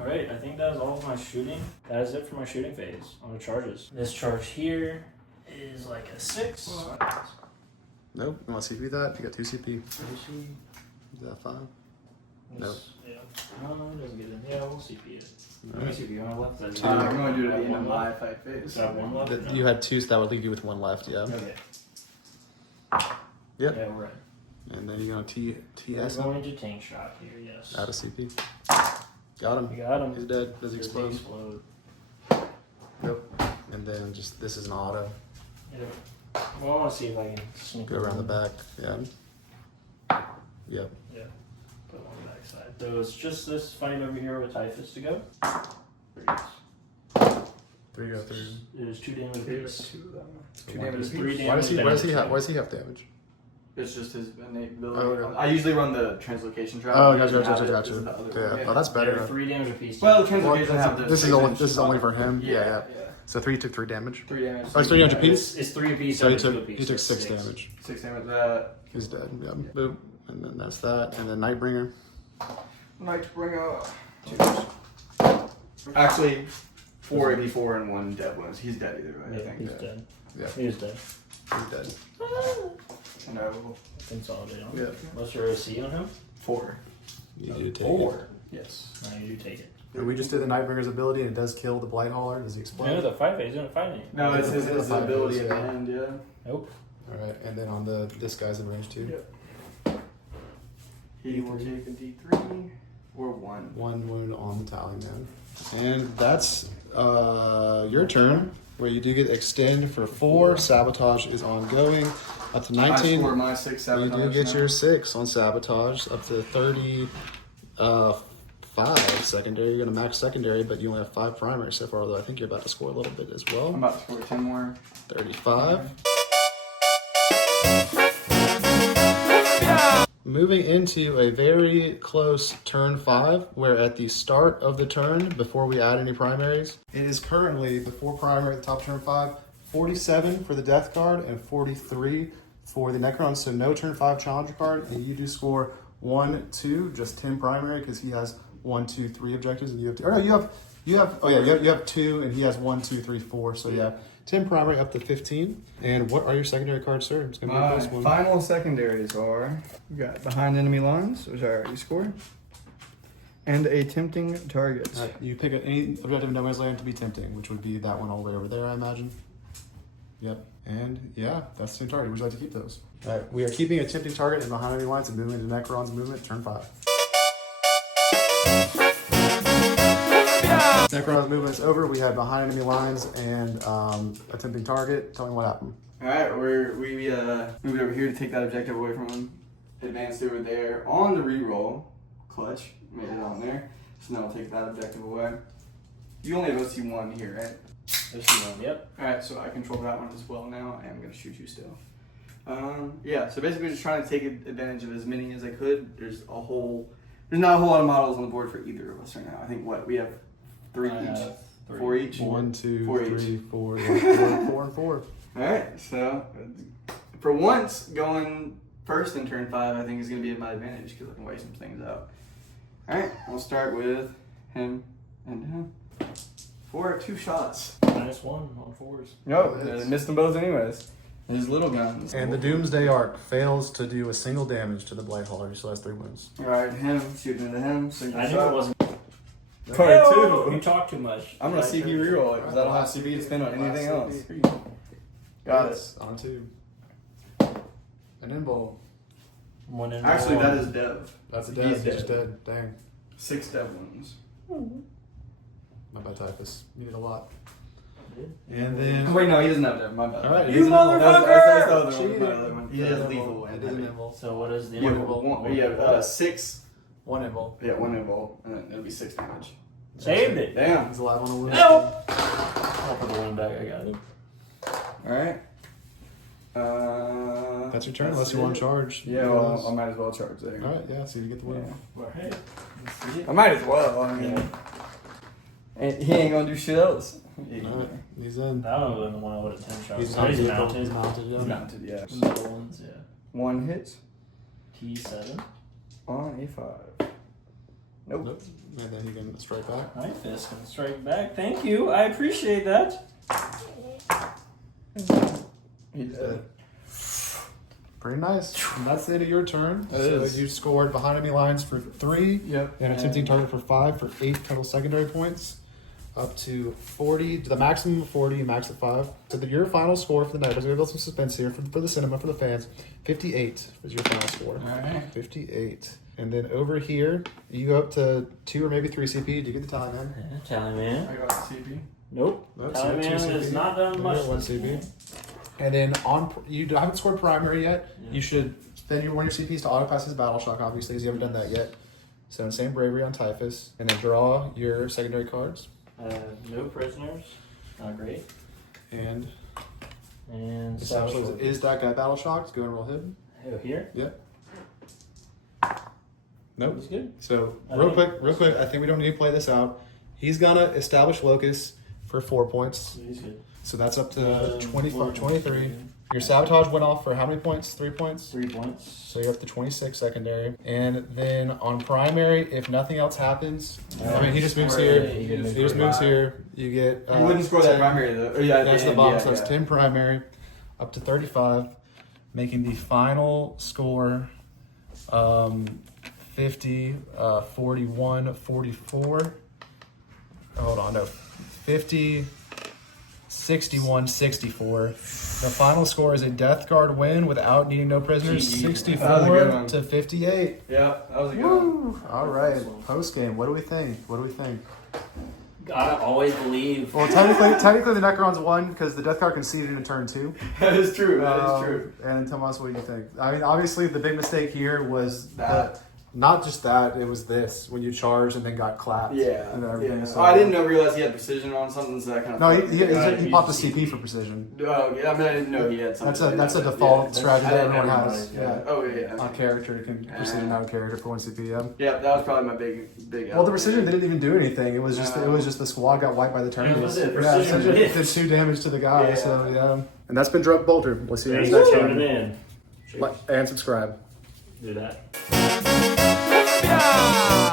Alright, I think that is all of my shooting. That is it for my shooting phase on the charges. This charge here is like a 6. Nope. You want to CP that? You got 2 CP. Is that 5? No. Yeah. No, it doesn't get in. Yeah, we'll CP it. Let me Alright. CP on my left. Is I'm that going to do it at the end of one my left? fight phase. Is that one left? That- No. You had 2, so that would leave you with 1 left, yeah. Okay. Yep. Yeah, we're right. And then you're going to We're TS going to tank shot here, yes. out of CP. Got him. We got him. He's dead. Does he Does explode? explode? Nope. And then just, this is an auto. Yeah. Well, I want to see if I can sneak Go around the back. Yeah. Yep. Yeah. Put it on the back side. So it's just this fighting over here with Typhus to go. 3 go through. It is 2 damage apiece. 2 of them. So 2 one damage. It's 3 damage. Why does he damage. have damage? It's just his innate ability. Oh, okay. I usually run the translocation trap. Oh, He doesn't have it. gotcha. This is the other Yeah. one. Oh, that's better. They're 3 damage apiece. Well, the Well, translocation have the this is only for him. Yeah. So 3 took 3 damage. 3 damage. Oh, it's 3 damage apiece? It's 3 apiece. So he and 2 took apiece. he took That's 6 damage. 6 damage. That. He's dead. Yeah. Boop. And then that's that. And then Nightbringer. Nightbringer. 2. Actually, 4 AP4 and 1 dead wounds. He's dead either way. Yeah, I think. he's dead. Yeah. He's dead. He's dead. No. Consolidate on him. Yeah. What's your OC on him? 4. You do take 4. Yes. No, you do take it. it. And we just did the Nightbringer's ability and it does kill the blight-hauler. Does he explode? No, the fight phase isn't fighting. No, it's his Five ability goes, at the yeah. end. Yeah. Nope. Alright, and then on this guy's in range 2. Yep. He will take a D3 or 1. 1 wound on the tally man. And that's your turn, where you do get extend for 4. Sabotage is ongoing. Up to 19. I score my 6 You sabotage. do get now. your 6 on sabotage. Up to 35 secondary. You're gonna max secondary, but you only have 5 primary so far, although I think you're about to score a little bit as I'm well. about to score 10 more. 35. Moving into a very close turn 5, where at the start of the turn, before we add any primaries, it is currently, before primary at the top of turn 5, 47 for the death card and 43 for the Necrons, so no turn 5 challenger card, and you do score 1, 2, just 10 primary, because he has 1, 2, 3 objectives, and you have 2, or no, you have 2, and he has 1, 2, 3, 4, so yeah, 10 primary up to 15. And what are your secondary cards, sir? It's gonna be My the first one. final secondaries are we got behind enemy lines, which I already scored, and a tempting target. You pick any objective in no man's land to be tempting, which would be that one all the way over there, I imagine. Yep. And yeah, that's the same target. Would you like to keep those? All right. We are keeping a tempting target in behind enemy lines and moving into Necron's movement, turn 5. Necron's movement is over. We had behind enemy lines and a tempting target. Tell me what happened. All right, we moved over here to take that objective away from him. Advanced over there on the reroll. Clutch made it on there. So now I'll take that objective away. You only have OC1 here, right? OC1, yep. All right, so I control that one as well now. I am gonna shoot you still. Yeah. So basically, just trying to take advantage of as many as I could. There's not a whole lot of models on the board for either of us right now. I think we have 3 each, 4 each. 1, 2, 4 3, each. 4, 4, and 4. All right, so for once, going first in turn 5, I think is going to be at my advantage because I can weigh some things out. All right, we'll start with him and him. 4, 2 shots. -1 on 4s. No, I missed them both anyways. His little guns. And the Doomsday Arc fails to do a single damage to the Blight-hauler. He still has 3 wounds. All right, him shooting into him. Single I knew shot. it wasn't. Card You 2. talk too much. I'm gonna Right, CP turn. reroll it because I don't have CP to spend on anything else. Got it. On 2. An invul. 1 and Actually, 1. that is Dev. That's a He's death. He's dead. just dead. Dang. 6 Dev wounds. My bad, Typhus. You did a lot. And then... Wait, no, he doesn't have that. My bad. All right, You motherfucker! He has lethal It win. is an invul. So what is the Yeah, invul? 6. 1 invul. Yeah, 1 invul, and then it'll be 6 damage. Saved it. Damn. He's alive on a wound. No. I'll put the one back. I got it. Alright. That's your turn, unless you want to charge. Yeah, well, I might as well charge there. Alright, yeah, so you get the win. Yeah. Alright. Let's see it. I might as well. I mean, and he ain't gonna do shit else. Alright, he's in. That one would have been the one I would have 10 shots. He's So he's mounted. mounted. He's mounted, yeah. He's mounted, yeah. The middle ones, yeah. 1 hit T7. on a 5. Nope. And then he can strike back. My fist can strike back. Thank you. I appreciate that. He's dead. Pretty nice. And that's the end of your turn. It So is. you scored behind enemy lines for 3. Yep. And attempting target for 5 for 8 total secondary points. Up to 40, to the maximum of 40, max at 5. So that your final score for the night, we're going to build some suspense here for the cinema, for the fans. 58 is your final score. Alright. 58. And then over here, you go up to 2 or maybe 3 CP. Do you get the tally, man? Yeah, Tally man. I got CP. Nope. Nope, Tally so man 2 has CP. not done much. 1 CP. And then you haven't scored primary yet. Yeah. You should spend one of your CPs to auto pass his battle shock, obviously, because you haven't done that yet. So same bravery on Typhus. And then draw your secondary cards. No prisoners. Not great. And So is that guy battle shocked? Go and roll hidden. oh, here. Yep. Nope. That's good. So real quick, I think we don't need to play this out. He's gonna establish locus for 4 points. He's good. So that's up to 23. Your sabotage went off for how many points? 3 points? 3 points. So you're up to 26 secondary. And then on primary, if nothing else happens, I mean, he just moves here. He just moves here. You get. You wouldn't score that 10. primary though. Or, yeah, That's the end, bottom. yeah, So it's yeah. 10 primary, up to 35, making the final score 50, 41, 44. Hold on, no. 50, 61, 64. The final score is a Death Guard win without needing no prisoners. GG. 64 That was a good one. to 58. Yeah, that was a good one. Woo! All right, post game. What do we think? I always believe. Well, technically the Necrons won because the Death Guard conceded in turn 2. That is true. That is true. And tell us what you think. I mean, obviously the big mistake here was That. not just that, it was this when you charged and then got clapped. Yeah. And everything. Yeah. So, I didn't realize he had precision on something, so that kind of. No, Right, he popped the CP for precision. Oh, yeah, I mean, I didn't know he had something. That's a default strategy I that didn't everyone know. has. Yeah. Yeah. Oh, yeah. On character, you can precision out of character for 1 CP. Yeah. Yeah, that was probably my big. Well, the precision didn't even do anything. It was just the squad got wiped by the That was turnies. it. Yeah, Precision so it hit. did 2 damage to the guy. Yeah. So yeah. And that's been Drunk Bolter. We'll see you Thanks next for time. tuning in. And subscribe. Do that. Cumbia!